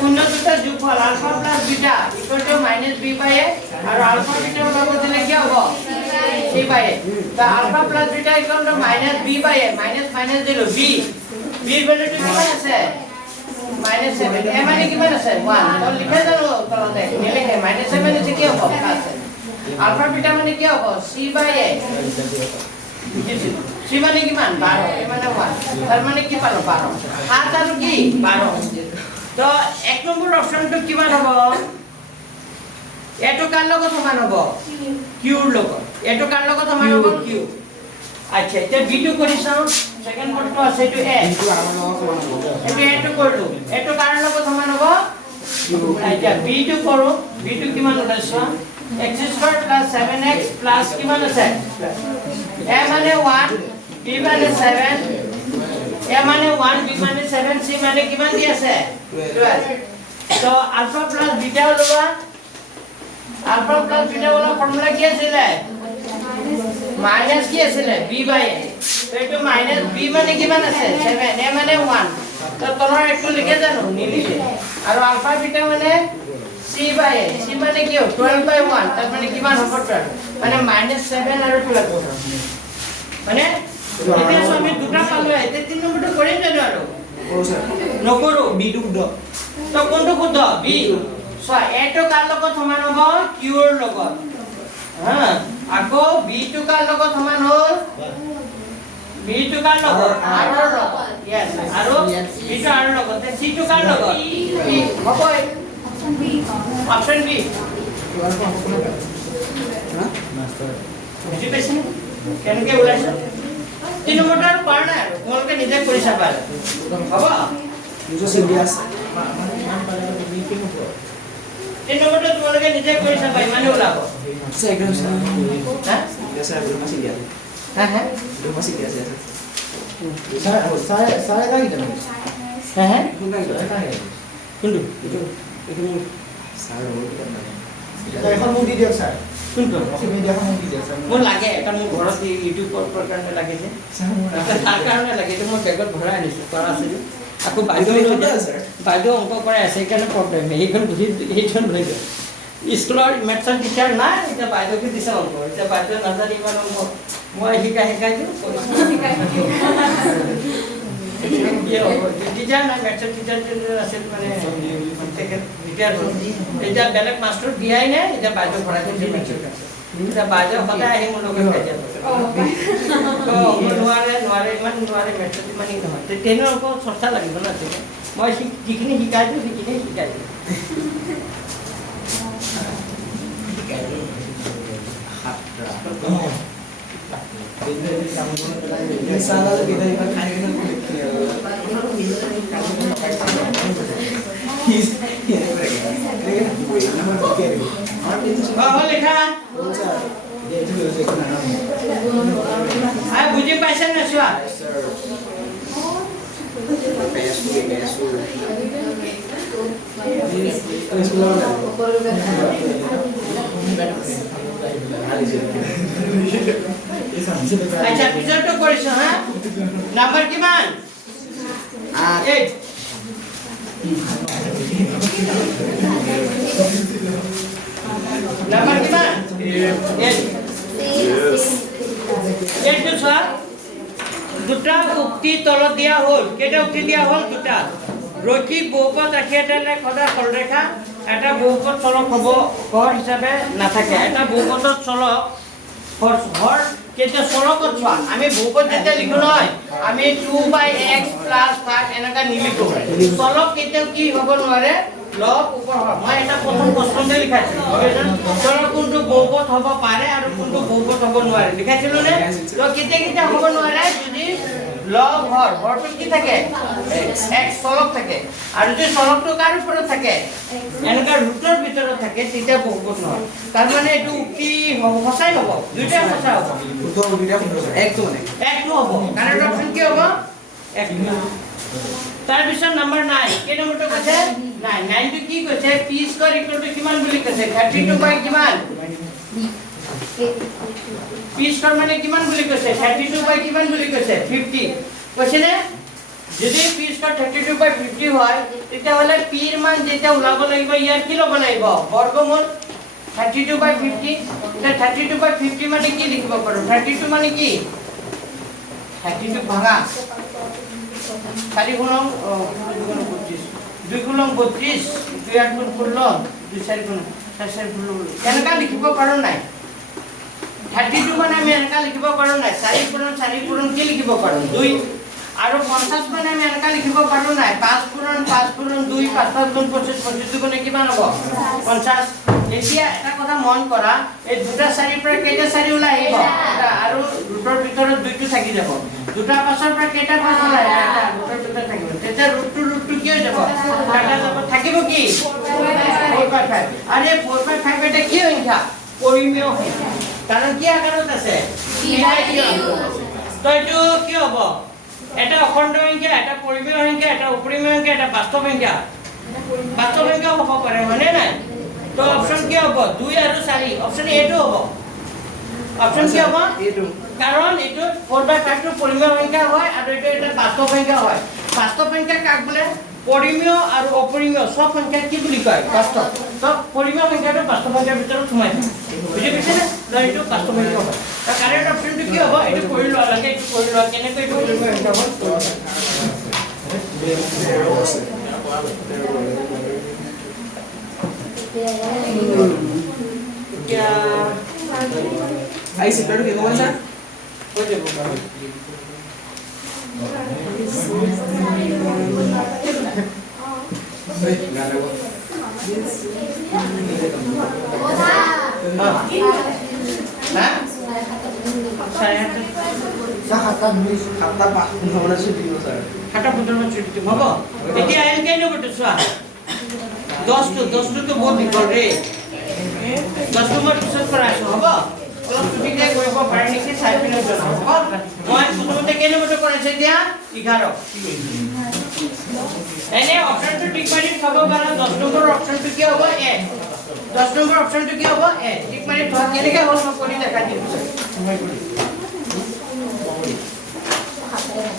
শূন্য দুটাৰ যোগফল আলফা প্লাস বিটা - b/a আৰু আলফা বিটা ওলাব দিলে কি হ'ব c/a তো alpha plus beta -b/a minus minus দিলো b b এর ভ্যালুটো কিমান আছে -7 a মানে কিমান আছে 1 তো লিখে জানো তলতে নিলিখে -7 আছে কি হ'ব আছে আলফা বিটা মানে কি হ'ব c/a c মানে কিমান 12 a মানে 1 তার মানে কি পালো 12 7 আৰু কি 12 তো এক নম্বৰ অপশনটো কিমান হ'ব এটো কাৰ লগত সমান হ'ব কিউৰ লগত এটো কাৰ লগত সমান হ'ব কিউ আচ্ছা এটা বি2 কৰি চাও সেকেন্ড পদটো আছে এটো এ কিন্তু আমাৰ লগত সমান হ'ব এটো এটো কৰিলো এটো কাৰ লগত সমান হ'ব আচ্ছা বি2 কৰো বি2 কিমান ওলাইছো x² + 7x প্লাস কিমান আছে a মানে 1 b মানে 7 a মানে 1 b মানে 7 c মানে কিমান দি আছে 12 তো আলফা প্লাস বিটা ওলাবা আলফা প্লাস বিটা ওলা ফর্মুলা কি আছিল মাইনাস কি আছিল b/a তো এটো মাইনাস b মানে কিমান আছে 7 a মানে 1 তো তলৰ একটু লিখে জানো নিলিখে আৰু আলফা বিটা মানে c/a c মানে কি 12/1 তার মানে কিমান হ'ব 12 মানে -7 আৰু 12 মানে এতিয়া আমি দুটা পালো এতে তিন নম্বৰটো কৰিম জানো আৰু কৰোঁ স্যাৰ নকৰো b2 শুদ্ধ তো কোনটো শুদ্ধ b সো এটো কাৰ লগত সমান হ'ব কিউৰ লগত হ্যাঁ আকৌ b2 কাৰ লগত সমান হ'ল b2 কাৰ লগত r ৰ লগত यस আৰু b2 r ৰ লগত c2 কার লগত b হ'ব অপশন বি বুজি পাইছেনে কেনেকৈ ওলাইছে তিন নম্বৰটো আৰু পাৰ নাই আৰু তোমালোকে নিজে কৰি চাবা হ'ব নিজৰ সিৰিয়াস তিন নম্বৰটো তোমালোকে নিজে কৰি চাবা ইমানে ওলাব স্যার একদম স্যার হা ya saya belum masih lihat হা হা belum masih lihat ya saya lagi jalan. হা হা Kundu. itu saya belum kita এখন মোক দি দিয়ক স্যার। কোনটো মিডিয়াখন মোক দি দিয়ক স্যার। মোৰ লাগে এটা মোৰ ঘৰত ইউটিউব কৰাৰ কাৰণে লাগে যে তাৰ কাৰণে লাগে এইটো মই বেগত ভৰাই আনিছোঁ কৰা আছিল আকৌ বাইদেউ অংক কৰাই আছে সেইকাৰণে প্ৰব্লেম সেইখন বুজি সেইখন লৈ গ'ল স্কুলৰ মেথছৰ টিচাৰ নাই এতিয়া বাইদেউকে দিছে অংক এতিয়া বাইদেউ নাজানি ইমান অংক মই শিকাই দিওঁ টিচাৰ নাই মেথছৰ টিচাৰ আছিল মানে ৰিটায়াৰ হ'ল এতিয়া বেলেগ মাষ্টৰ দিয়াই নাই এতিয়া বাইদেউ ভৰাই দিছে মেথছৰ এতিয়া বাইদেউ সদায় আহি মোৰ লগত খাই নোৱাৰে ইমান নোৱাৰে মেথছত ইমান নহয় তেনে অংক চৰ্চা লাগিব ন মই যিখিনি শিকাই দিওঁ সেইখিনি শিকাই দিওঁ salah kita ikan kain kan লেখা বুজি পাইছে না চোৱা আচ্ছা পিছৰটো কৰিছো হা নাম্বাৰ কিমান 8 নাম্বাৰ কিমান 8 এইটো চোৱা দুটা উক্তি তলত দিয়া হ'ল কেইটা উক্তি দিয়া হ'ল দুটা ৰৈখিক বহুপদ ৰাশি এটালে সদায় সৰলৰেখা এটা বহুপদ চলক হ'ব হৰ হিচাপে নাথাকে এটা বহুপদৰ চলক হৰ কেতিয়া চলকত চোৱা আমি বহুপদ যেতিয়া লিখো নহয় আমি 2/x + 5 এনেকা নিলিখো চলক কেতিয়াও কি হ'ব নোৱাৰে লগ ওপৰ হ'ব মই এটা প্ৰথম প্ৰশ্নতে লিখাইছিলো চলক কোনটো বহুপদ হ'ব পাৰে আৰু কোনটো বহুপদ হ'ব নোৱাৰে লিখাইছিলো নে তো কেতিয়া হ'ব নোৱাৰে যদি লগ হৰটো কি থাকে x চলক থাকে আৰু যদি চলকটো কাৰ ওপৰত থাকে এনেকা ৰুটৰ ভিতৰত থাকে তেতিয়া বহুপদ নহয় তাৰ মানে এইটো উক্তি সঁচাই হ'ব দুইটা সঁচা হ'ব একটো মানে একটো হ'ব কাৰেক্ট অপচন কি হ'ব একটো তাৰ পিছত নম্বৰ 9 কেই নম্বৰটো কৈছে 9 টো কি কৈছে p স্কয়াৰ ইকুৱেল টু কিমান বুলি কৈছে 32 বাই কিমান p স্কয়াৰ মানে কিমান বুলি কৈছে 32 বাই কিমান বুলি কৈছে 50 কৈছে নে যদি p স্কয়াৰ 32 বাই 50 হয় তেতিয়া হলে p ৰ মান যেতিয়া ওলাব লাগিব ইয়াৰ কি ল'ব লাগিব বৰ্গমূল 32 বাই 50 তে 32 বাই 50 মানে কি লিখিব পাৰো 32 মানে কি 32 ভাঙা 4 গুণন 2 গুণন 32 2 8 গুণ 16 2 4 গুণ 4 4 গুণ এনেকা লিখিব পাৰো নাই 32 মানে আমি এনেকা লিখিব পাৰো নাই 4 গুণন কি লিখিব পাৰো 2 আৰু 50 মানে আমি এনেকা লিখিব পাৰো নাই 5 গুণন 2 5 5 গুণ 25 25 গুণে কিমান হ'ব 50 এতিয়া এটা কথা মন কৰা এই দুটা 4 পৰা কেইটা 4 ওলাই আহিব আৰু ৰুটৰ ভিতৰত দুইটো থাকি যাব দুটা পাছৰ পৰা কেইটা পাছ ওলাই এটা ৰুটৰ ভিতৰত থাকিব তেতিয়া ৰুটটো কি হৈ যাব কাটা যাব থাকিব কি 4/5 আৰে 4/5 এটা কি সংখ্যা পৰিমেয় সংখ্যা কাৰণ কি আকাৰত আছে তো এইটো কি হ'ব এটা অখণ্ড সংখ্যা এটা পৰিমেয় সংখ্যা এটা অপৰিমেয় সংখ্যা এটা বাস্তৱ সংখ্যা হ'ব পাৰে হয়নে নাই তো অপচন কি হ'ব 2 আৰু 4 অপচন এটো হ'ব অপচন কি হ'ব এইটো কাৰণ এটো 4/5 টো পৰিমেয় সংখ্যা হয় আৰু এটো এটা বাস্তৱ সংখ্যা হয় বাস্তৱ সংখ্যা কাক বোলে পৰিমেয় আৰু অপৰিমেয় সব সংখ্যা কি বুলি কয় বাস্তৱ তো পৰিমেয় সংখ্যাটো বাস্তৱ সংখ্যাৰ ভিতৰত সোমাই বুজি পাইছে না তো এটো বাস্তৱ সংখ্যা হয় তো কাৰেক্ট অপচনটো কি হ'ব এটো কৰি লোৱা লাগে এটো কৰি লোৱা কেনেকৈ এটো পৰিমেয় সংখ্যা হ'ব क्या আহিছে পেটো কি কমেন স্যাৰ হৈ যাব সাতটা পাঁচ ঘন্টা ছুটি দিব স্যাৰ হাটা পুত্ৰৰ ছুটি হ'ব এতিয়া আহিল কেই নম্বৰটো চোৱা 10 তো বহুত দীঘল ৰে 10 নম্বৰ পিছত কৰা আছে হ'ব অলপ ছুটিকে কৰিব পাৰে নেকি চাই পিনে জনাব হ'ব মই প্ৰথমতে কেই নম্বৰটো কৰাইছে এতিয়া 11 এনে অপচনটো টিক মাৰি থব পাৰা 10 নম্বৰ অপচনটো কি হ'ব এ 10 নম্বৰ অপচনটো কি হ'ব এ টিক মাৰি থোৱা কেনেকৈ হ'ল মই কৰি দেখাই দিম মই কৰি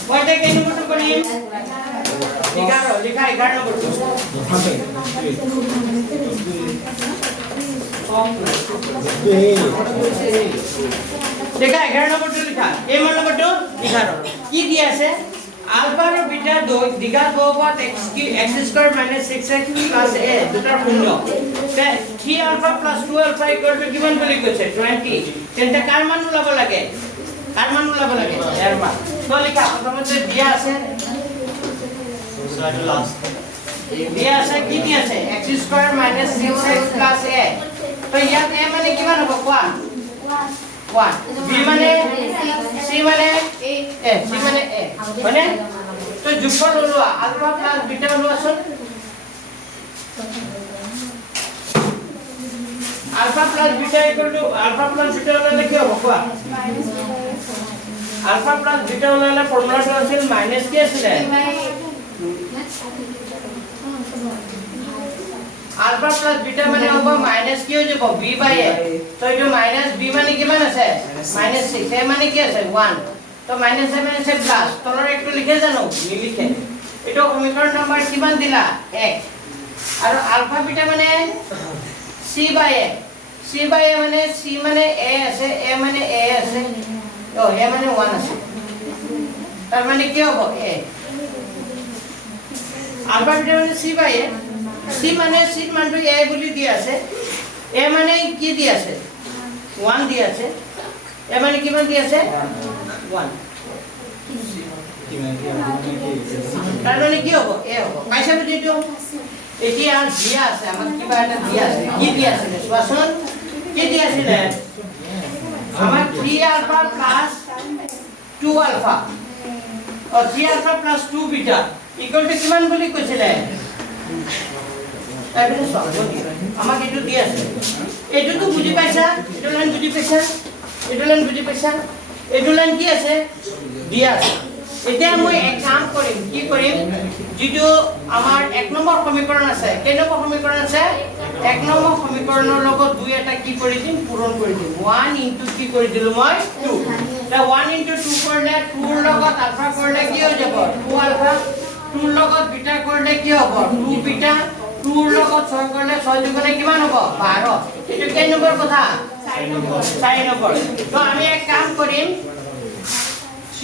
মই এতিয়া কেই নম্বৰটো কৰিম 11 লিখা 11 নম্বৰটো देखा 11 नंबर तो लिखा ए नंबर तो 11 की दिया আছে আলফা আৰু বিটা দ্বিঘাত বহুপদ x স্কয়াৰ - 6x + a দুটাৰ শূন্য তে 3 আলফা + 2 আলফা = কিমান বুলি কৈছে 20 তেন্তে কাৰ মান ওলাব লাগে ইয়াৰ মান তো লিখা প্ৰথমতে দিয়া আছে দিয়া আছে কি দিয়া আছে x স্কয়ার - 6x + a तो ইয়াত a মানে কিমান হ'ব কোৱা 1 b মানে c মানে a c মানে a মানে তো যোগফল ওলোৱা আলফা প্লাস বিটা ওলোৱাচোন alpha plus beta alpha plus beta ওলালে কি হ'ব কোৱা আলফা প্লাস বিটা ওলালে ফৰ্মুলাটো আছিল মাইনাস কি আছিল আলফা প্লাস বিটা মানে হ'ব মাইনাস কি হৈ যাব b বাই a তো এইটো মাইনাস b মানে কিমান আছে মাইনাস 6 a মানে কি আছে 1 তো মাইনাস a মানে আছে প্লাস তলৰ একটো লিখে জানো নিলিখে এইটো সমীকৰণ নম্বৰ কিমান দিলা 1 আৰু আলফা বিটা মানে c বাই a মানে c মানে a আছে a মানে a আছে ও a মানে 1 আছে তাৰ মানে কি হ'ব a আলফা বিটা মানে c বাই a c মানে c মানটো a বুলি দি আছে a মানে কি দি আছে 1 দি আছে a মানে কিমান দি আছে 1 তাৰ মানে কি হ'ব a হ'ব পাইছা বুজিটো এতিয়া দিয়া আছে আমাক কিবা এটা দিয়া আছে কি দিয়া আছে চোৱাচোন কি দিয়া আছে আমাক 3 alpha + 2 alpha 3 alpha plus 2 beta equal to কিমান বুলি কৈছিলে এবিনে সব আমাক এটো দি আছে এটো তো বুজি পাইছা এটো লাইন বুজি পাইছা এটো লাইন বুজি পাইছা এটো লাইন কি আছে দিয়া আছে এতিয়া মই এক কাম কৰিম কি কৰিম যেটো আমাৰ 1 নম্বৰ সমীকৰণ আছে কেই নম্বৰ সমীকৰণ আছে 1 নম্বৰ সমীকৰণৰ লগত 2 এটা কি কৰি দিম পূৰণ কৰি দিম 1 ইনটু কি কৰি দিলো মই 2 তা 1 ইনটু 2 কৰিলে 2 ৰ লগত আলফা কৰিলে কি হৈ যাব 2 আলফা 2 ৰ লগত বিটা কৰিলে কি হ'ব 2 বিটা 2 ৰ লগত 6 কৰিলে 6 দুগুণে কিমান হ'ব 12 এটো কেই নম্বৰ কথা 4 নম্বৰ তো আমি এক কাম কৰিম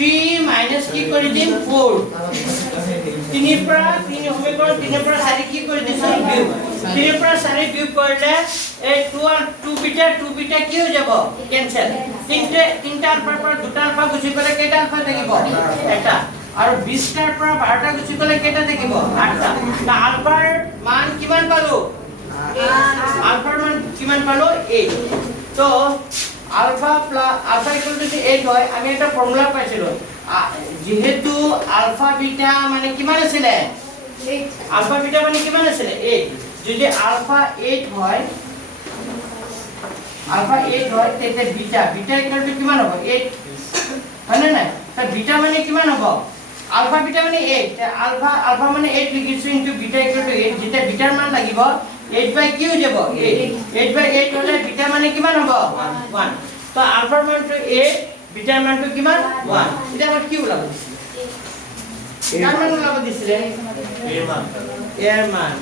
3 মাইনাস কি কৰি দিম 4 3 পৰা 3 সমীকৰণ 3 পৰা 4 কি কৰি দিছো কিউব 3 পৰা 4 কিউব কৰিলে এই 2 বিটা কি হৈ যাব ক্যান্সেল তিনটা আলফাৰ পৰা দুটা আলফা গুছি গলে কেইটা আলফা থাকিব এটা আৰু 20 টাৰ পৰা 12টা গুছি গলে কেইটা থাকিব 8টা না আলফাৰ মান কিমান পালো আলফাৰ মান কিমান পালো 8 তো আলফা ইকুয়াল টু 8 হয় আমি একটা ফর্মুলা পাইছিলো যেহেতু আলফা বিটা মানে কিমান আছিল 8 আলফা বিটা মানে কিমান আছিল 8 যদি আলফা 8 হয় তেতে বিটা ইকুয়াল টু কিমান হ'ব 8 হয় না তো বিটা মানে কিমান হ'ব আলফা বিটা মানে 8 আলফা মানে 8 লিখিছো ইনটু বিটা ইকুয়াল টু 8 যেটা বিটাৰ মান লাগিব 8 বাই কি হৈ যাব 8 বাই 8 হলে বিটা মানে কিমান হ'ব 1 তো আলফাৰ মানটো 8 বিটাৰ মানটো কিমান 1 এটা আমাৰ কি ওলাব কাৰ মান ওলাব দিছিলে এৰ মান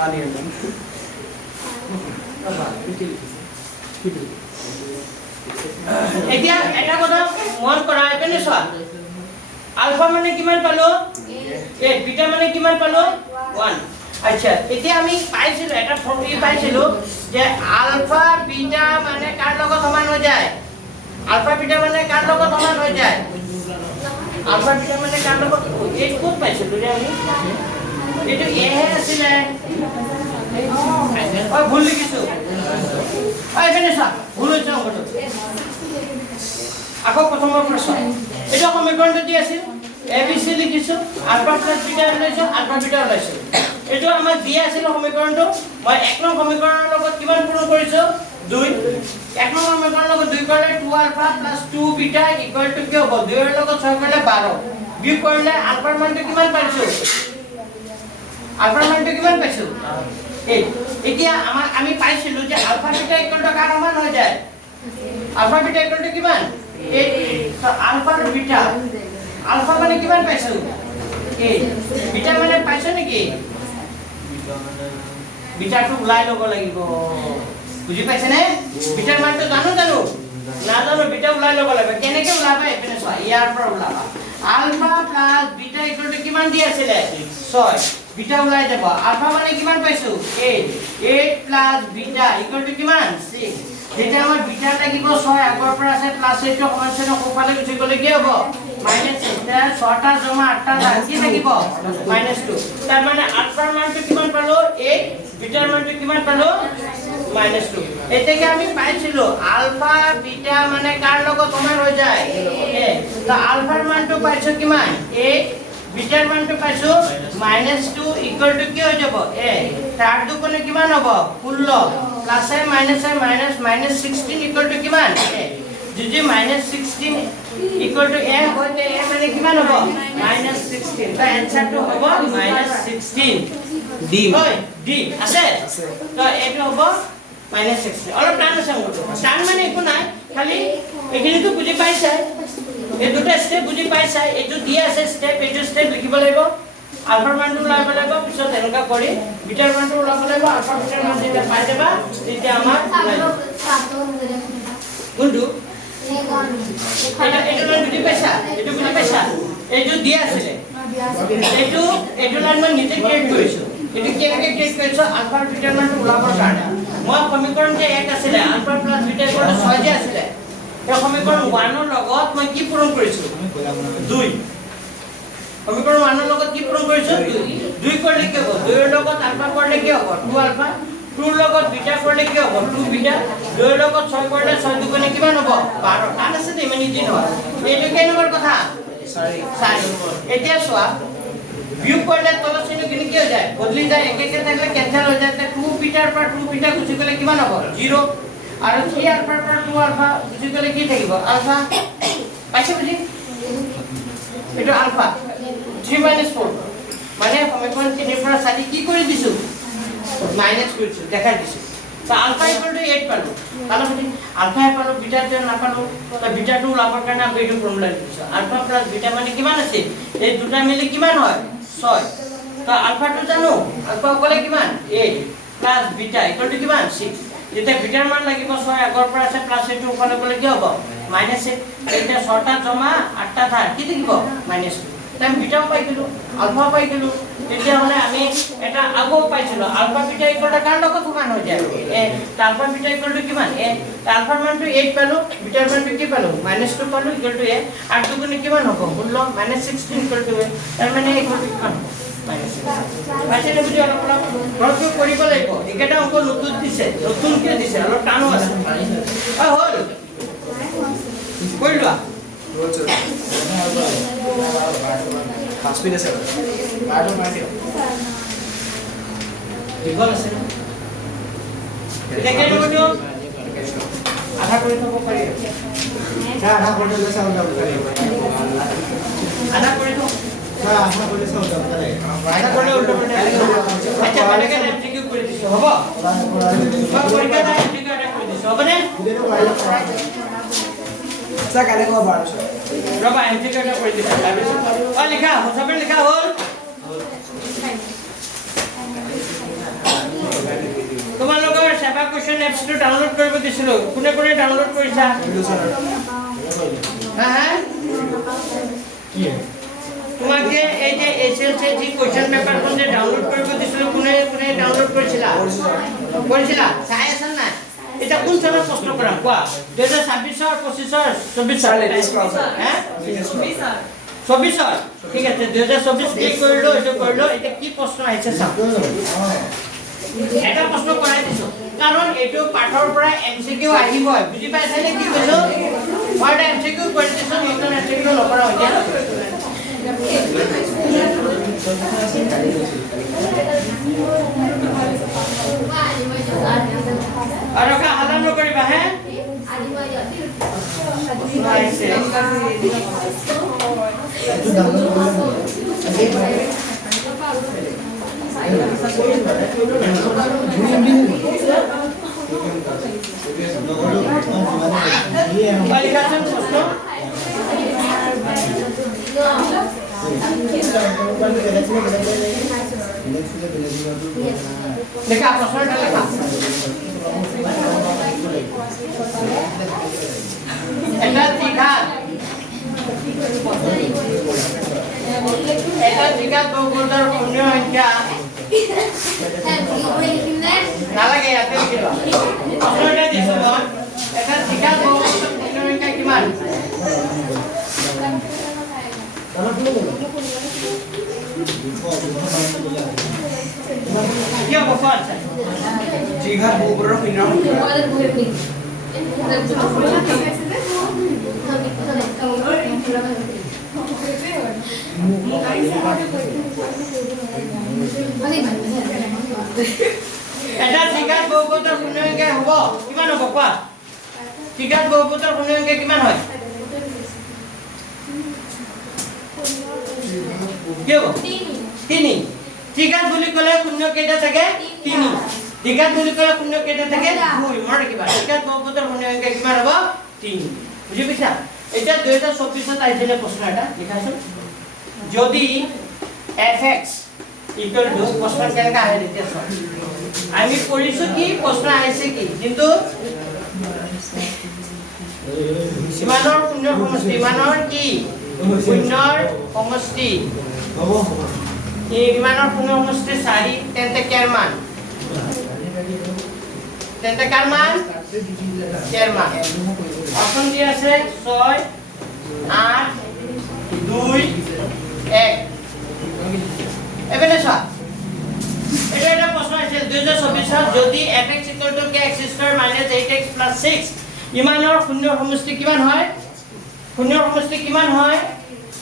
1 এৰ মান এতিয়া এটা কথা মন কৰা এখানে চোৱা আলফা মানে কিমান পালো 8 বিটা মানে কিমান পালো 1 আচ্ছা এতিয়া আমি পাইছিলো এটা ফর্মুলা পাইছিলো যে আলফা বিটা মানে কার লগত সমান হৈ যায় আলফা বিটা মানে কার লগত সমান হৈ যায় আলফা বিটা মানে কার লগত এই কোড পাইছিলো রে আমি এটো এ আছিল ওই ভুল লিখিছো ওই এখানে সব ভুল হচ্ছে অঙ্কটো আকৌ প্ৰথমৰ প্ৰশ্ন এটা সমীকৰণটো দি আছিল ABC লিখিছো আলফা প্লাস বিটা ওলাইছো আলফা বিটা ওলাইছো এটো আমাক দি আছিল সমীকৰণটো মই এক নং সমীকৰণৰ লগত কিমান পূৰণ কৰিছো 2 এক নং সমীকৰণৰ লগত 2 কৰিলে 2 alpha plus 2 beta equal to কি হ'ব 2 এর লগত 6 কৰিলে 12 বিয়োগ কৰিলে আলফাৰ মানটো কিমান পাইছো আলফাৰ মানটো কিমান পাইছো এতিয়া আমি পাইছিলো যে আলফা বিটা ইকুয়াল টু কার সমান হৈ যায় আলফা বিটা ইকুয়াল টু কিমান 8 তো আলফা বিটা আলফা মানে কিমান পাইছো 8 বিটা মানে পাইছো নেকি বিটাটো উলাই লব লাগিব বুজি পাইছে নে বিটাৰ মানটো জানো না বিটা উলাই লব লাগিব কেনেকে উলাবা এখানে চোৱা ইয়াৰ পৰা উলাবা alpha plus beta equal to কিমান দি আছিল 6 বিটা উলাই যাব আলফা মানে কিমান পাইছো 8 প্লাস বিটা ইকুয়াল টু কিমান 6 যেটা আমার বিটা লাগিব 6 আগৰ পৰা আছে প্লাস 8 সমান চিহ্ন কোফালে গুছি গলে কি হ'ব মাইনাস 8 6টা জমা 8টা কি থাকিব -2 তার মানে আলফাৰ মানটো কিমান পালো 8 বিটাৰ মানটো কিমান পালো -2 এতেকে আমি পাইছিলো আলফা বিটা মানে কার লগত সমান হৈ যায় তো আলফাৰ মানটো পাইছো কিমান 8 বিটাৰ মানটো পাইছো -2 ইকুয়াল টু কি হৈ যাব তার দুগুণে কিমান হ'ব 16 প্লাস মাইনাস 16 ইকুয়াল টু কিমান যদি -16 ইকুয়াল টু a হয় তে a মানে কিমান হ'ব -16 তো आंसरটো হ'ব -16 ডি হয় ডি আছে তো এটো হ'ব -16 অলপ টান আছে মোৰটো টান মানে একো নাই খালি এখিনিটো বুজি পাইছে এই দুটা স্টেপ বুজি পাইছে এটো দিয়া আছে স্টেপ এটো স্টেপ লিখিব লাগিব আলফাৰ মানটো ওলাব লাগিব পিছত এনেকা কৰি বিটাৰ মানটো ওলাব লাগিব আলফা বিটাৰ মান যেতিয়া পাই যাবা তেতিয়া আমাৰ কোনটো এটো লাইন বুজি পাইছা এটো দিয়া আছিল এটো লাইন মই নিজে ক্ৰিয়েট কৰিছো এটো কেনেকৈ ক্ৰিয়েট কৰিছো আলফাৰ বিটাৰ মানটো ওলাবৰ কাৰণে মই সমীকৰণ যে 1 আছিল alpha plus beta equal to 6 যে আছিল এই সমীকৰণ 1 ৰ লগত মই কি পূৰণ কৰিছো 2 সমীকৰণ 1 ৰ লগত কি পূৰণ কৰিছো 2 কৰিলে কি হ'ব 2 ৰ লগত আলফা কৰিলে কি হ'ব 2 আলফা 2 2 লগত বিটা কৰিলে কি হ'ব 2 বিটা 2 লগত 6 কৰিলে 6 দুগুণে কিমান হ'ব 12 টান আছে দে ইমান ইজি নহয় এইটো কেই নম্বৰ কথা 4 এতিয়া চোৱা বিয়োগ কৰিলে তলত চিহ্ন কিনে কি হৈ যায় বদলি যায় একে একে থাকিলে কেনসেল হৈ যায় 2 বিটাৰ পৰা 2 বিটা গুচি গ'লে কিমান হ'ব 0 আৰু 3 আলফাৰ পৰা 2 আলফা গুচি গ'লে কি থাকিব আলফা পাইছে বুজি এটা আলফা 3 - 4 মানে সমীকৰণ 3 পৰা 4 কি কৰি দিছো মাইনাস কৰিছো দেখাই দিছো তো আলফা ইকুয়াল টু 8 পালো তাহলে বুজি আলফা পালো বিটা তে না পালো তো বিটা টু লাভৰ কাৰণে আমি এইটো ফৰ্মুলা দিছো আলফা প্লাস বিটা মানে কিমান আছে এই দুটা মিলি কিমান হয় 6 তো আলফা টু জানো আলফা ক'লে কিমান 8 প্লাস বিটা ইকুয়াল টু কিমান 6 যেতিয়া বিটাৰ মান লাগিব 6 আগৰ পৰা আছে প্লাস এইটো ওপৰলৈ গ'লে কি হ'ব মাইনাস 8 এতিয়া 6টা জমা 8টা থাক কি থাকিব মাইনাস 2 তাই বিটা পাই গলো আলফা পাই গলো তেতিয়া হলে আমি এটা আগো পাইছিল আলফা বিটা ইকুয়াল টু কার লগত সমান হৈ যায় এ আলফা বিটা ইকুয়াল টু কিমান এ আলফাৰ মানটো 8 পালো বিটাৰ মানটো কি পালো -2 পালো ইকুয়াল টু এ আৰ দুগুণে কিমান হ'ব 16 -16 ইকুয়াল টু এ তাৰ মানে ইকুয়াল টু কিমান পাইছে না বুজি অলপ প্ৰয়োগ কৰিব লাগিব একেটা অংক নতুনকে দিছে অলপ টানো আছে অ হল কৰিলা স্পীড আছে বাৰটো মাৰি দিও দীঘল আছে এটা কেনে কৰিও আধা কৰি থব পাৰি আধা কৰি দিলে চাও যাব আধা কৰি থব আধা কৰি চাও যাব আধা কৰিলে উল্টো উল্টো আচ্ছা মানে এমসিকিউ কৰি দিছো হ'ব পৰীক্ষা এটা এমসিকিউ এটা কৰি দিছো হ'ব নে সা কালে কো 1200 ৰবা এমসিকিউ এটা কৰি দিছো অ লিখা সবে লিখা হ'ল তোমালোকৰ সেবা কোৱেশ্চন এপছটো ডাউনলোড কৰিব দিছিলো কোনে কোনে ডাউনলোড কৰিছা হ্যাঁ কি তোমাকে এই যে এসএলসি জি কোশ্চেন পেপাৰখন যে ডাউনলোড কৰিব দিছিলো কোনে কোনে ডাউনলোড কৰিছিলা চাই আছান না এটা কোন চনত প্ৰশ্ন কৰাম কোৱা 2026 ৰ 25 ৰ 24 ৰ হ্যাঁ 24 ৰ ঠিক আছে 2024 ক্লিক কৰিলো এটা কৰিলো এটা কি প্ৰশ্ন আহিছে চাও এটা প্ৰশ্ন কৰাই দিছো কাৰণ এইটো পাঠৰ পৰা এমসিকিউ আহিব বুজি পাইছা নে কি কৈছো মই এটা এমসিকিউ কৰি দিছো নতুন এমসিকিউ নকৰা হৈ যায় আৰু কা হালাম নকৰিবা হে লিখাছেন প্ৰশ্ন লেখা প্ৰশ্নটা লেখা এটা দীঘাত বহুপদৰ পূৰ্ণ সংখ্যা নালাগে ইয়াতে লিখিবা প্ৰশ্নটা দিছো মই এটা দীঘাত বহুপদৰ পূৰ্ণ সংখ্যা কিমান কি হ'ব কোৱা দীঘাত বহুপদৰ শূন্য এটা দীঘাত বহুপদৰ পূৰ্ণ সংখ্যা হ'ব কিমান হ'ব কোৱা দীঘাত বহুপদৰ পূৰ্ণ সংখ্যা কিমান হয় কি হ'ব 3 দীঘাত বুলি ক'লে শূন্য কেইটা থাকে 3 দীঘাত বুলি ক'লে শূন্য কেইটা থাকে 2 মনে ৰাখিবা দীঘাত বহুপদৰ পূৰ্ণ সংখ্যা কিমান হ'ব 3 বুজি পাইছা এটা 2024 ত আহিছিলে প্ৰশ্ন এটা লিখাছো যদি fx ইকুয়াল টু প্ৰশ্ন কেনেকা আহে এতিয়া চোৱা আমি কৰিছো কি প্ৰশ্ন আহিছে কি কিন্তু সীমানৰ শূন্যৰ সমষ্টি মানৰ কি শূন্যৰ সমষ্টি এই বিমানৰ শূন্য সমষ্টি 4 তেন্তে কেৰ মান অপশন দি আছে 6 8 2 1 এবেলে চোৱা এটা এটা প্ৰশ্ন আছে 2024 যদি fx = kx² - 8x + 6 ইমানৰ শূন্যৰ সমষ্টি কিমান হয় শূন্যৰ সমষ্টি কিমান হয়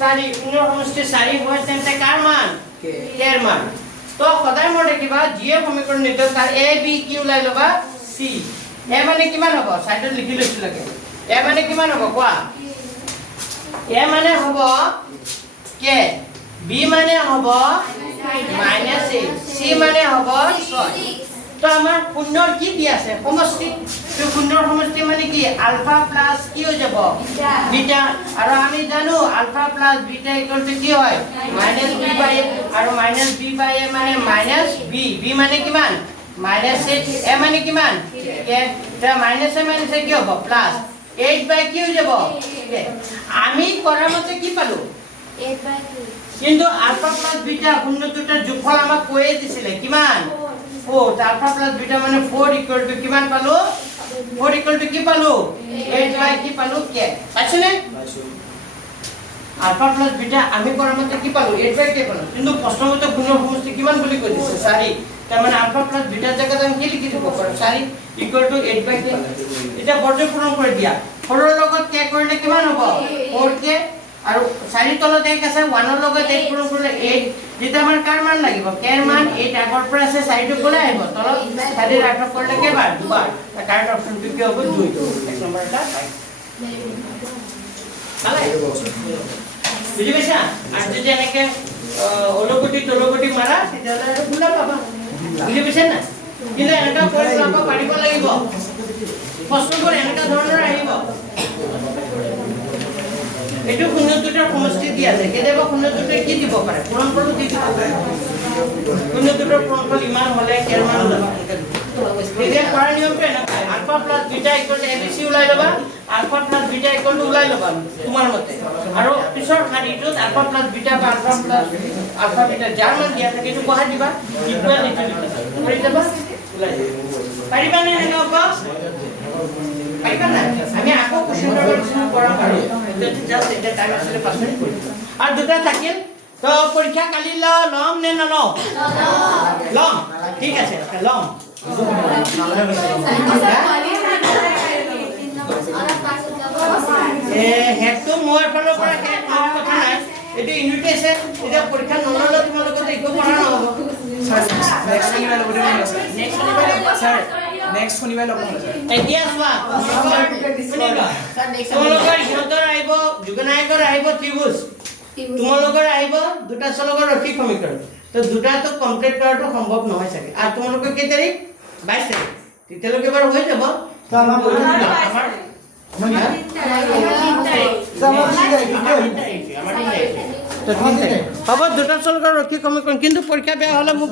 4 শূন্যৰ সমষ্টি 4 হয় তেন্তে কাৰ মান k এৰ মান তো সদায় মনে ৰাখিবা যিয়ে সমীকৰণ নিতে তাৰ a b কি ওলাই লবা c a মানে কিমান হ'ব সাইডত লিখি লৈছো লাগে a মানে কিমান হ'ব কোৱা a মানে হ'ব k b মানে হ'ব -8 c মানে হ'ব 6 তো আমাৰ শূন্যৰ কি দি আছে সমষ্টি তো শূন্যৰ সমষ্টি মানে কি আলফা প্লাস কি হৈ যাব বিটা আৰু আমি জানো alpha plus beta equal to কি হয় -b/a আৰু -b/a মানে -b b মানে কিমান -6 a মানে কিমান k তা -a কি হ'ব প্লাস 8/কি হৈ যাব আমি কৰা মতে কি পালো 8/2 কিন্তু আলফা প্লাস বিটা শূন্য দুটাৰ যোগফল আমাক কৈয়ে দিছিলে কিমান 4 আলফা প্লাস বিটা মানে 4 ইকুয়াল টু কিমান পালো 4 ইকুয়াল টু কি পালো 8 কি পালো k আছেনে আলফা প্লাস বিটা আমি কৰা মতে কি পালো 8 k পালো কিন্তু প্ৰশ্নমতে শূন্য সমষ্টি কিমান বুলি কৈ দিছে 4 তাৰ মানে আলফা প্লাস বিটা জায়গাত আমি কি লিখি দিব পাৰো 4 ইকুয়াল টু 8 k এটা বৰ্জ পূৰণ কৰি দিয়া 4 ৰ লগত k কৰিলে কিমান হ'ব 4k আৰু 4 তলত 1 আছে 1 ৰ লগত 1 পূৰণ কৰিলে 8 যেটা আমাৰ কাৰ মান লাগিব k এৰ মান 8 আগৰ পৰা আছে 4 টো কোলে আহিব তলত 4 ৰ আঠক কৰিলে কেবাৰ দুবাৰ কাৰেক্ট অপচনটো কি হ'ব 2 এক নম্বৰ এটা তালে বুজি পাইছা আৰু যদি এনেকে অলগটি তলগটি মাৰা তেতিয়ালে আৰু ভুলা পাবা বুজি পাইছা না কিন্তু এনেকা কৰি লাভ পাৰিব লাগিব প্ৰশ্নবোৰ এনেকা ধৰণৰ আহিব এটো শূন্য দুটাৰ সমষ্টি দি আছে কেতিয়াবা শূন্য দুটা কি দিব পাৰে পূৰণফলও দি দিব পাৰে শূন্য দুটাৰ পূৰণফল ইমান হলে কেৰ মান ওলাব এতিয়া কৰা নিয়মটো এনেকা alpha plus beta equal to abc ওলাই লবা alpha plus beta equal to ওলাই লবা তোমাৰ মতে আৰু পিছৰ শাৰীটোত আলফা প্লাস বিটা বা আলফা বিটা যাৰ মান দিয়া থাকে এইটো বহাই দিবা ইকুয়াল ইটো কৰি দিবা ওলাই পাৰিবা নে এনেকা হ'ব পাৰিবা না আমি আকৌ কোশ্চেন সমাধান কৰা পাৰো যদি জাস্ট এটা টাইম আসলে পাছ কৰি আৰ দুটা থাকিল তো পৰীক্ষা কালি লম নে না লম ঠিক আছে লম হেতু মোৰ ফালৰ পৰা হেত মোৰ কথা নাই এটো ইনভিটেশন এটা পৰীক্ষা নললে তোমালোকৰ একো পঢ়া নহব নেক্সট শনিবাৰ লগতে মন আছে স্যাৰ নেক্সট শনিবাৰ লগ পাম এতিয়া চোৱা তোমালোকৰ ইহঁতৰ আহিব যুগনায়কৰ আহিব ত্ৰিভুজ তোমালোকৰ আহিব দুটা চলকৰ ৰৈখিক সমীকৰণ তো দুটাটো কমপ্লিট কৰাটো সম্ভৱ নহয় চাগে আৰু তোমালোকৰ কেই তাৰিখ 22 তাৰিখ তেতিয়ালৈকে বাৰু হৈ যাব তো আমাৰ হ'ব দুটা চলকৰ ৰৈখিক সমীকৰণ কিন্তু পৰীক্ষা বেয়া হ'লে মোক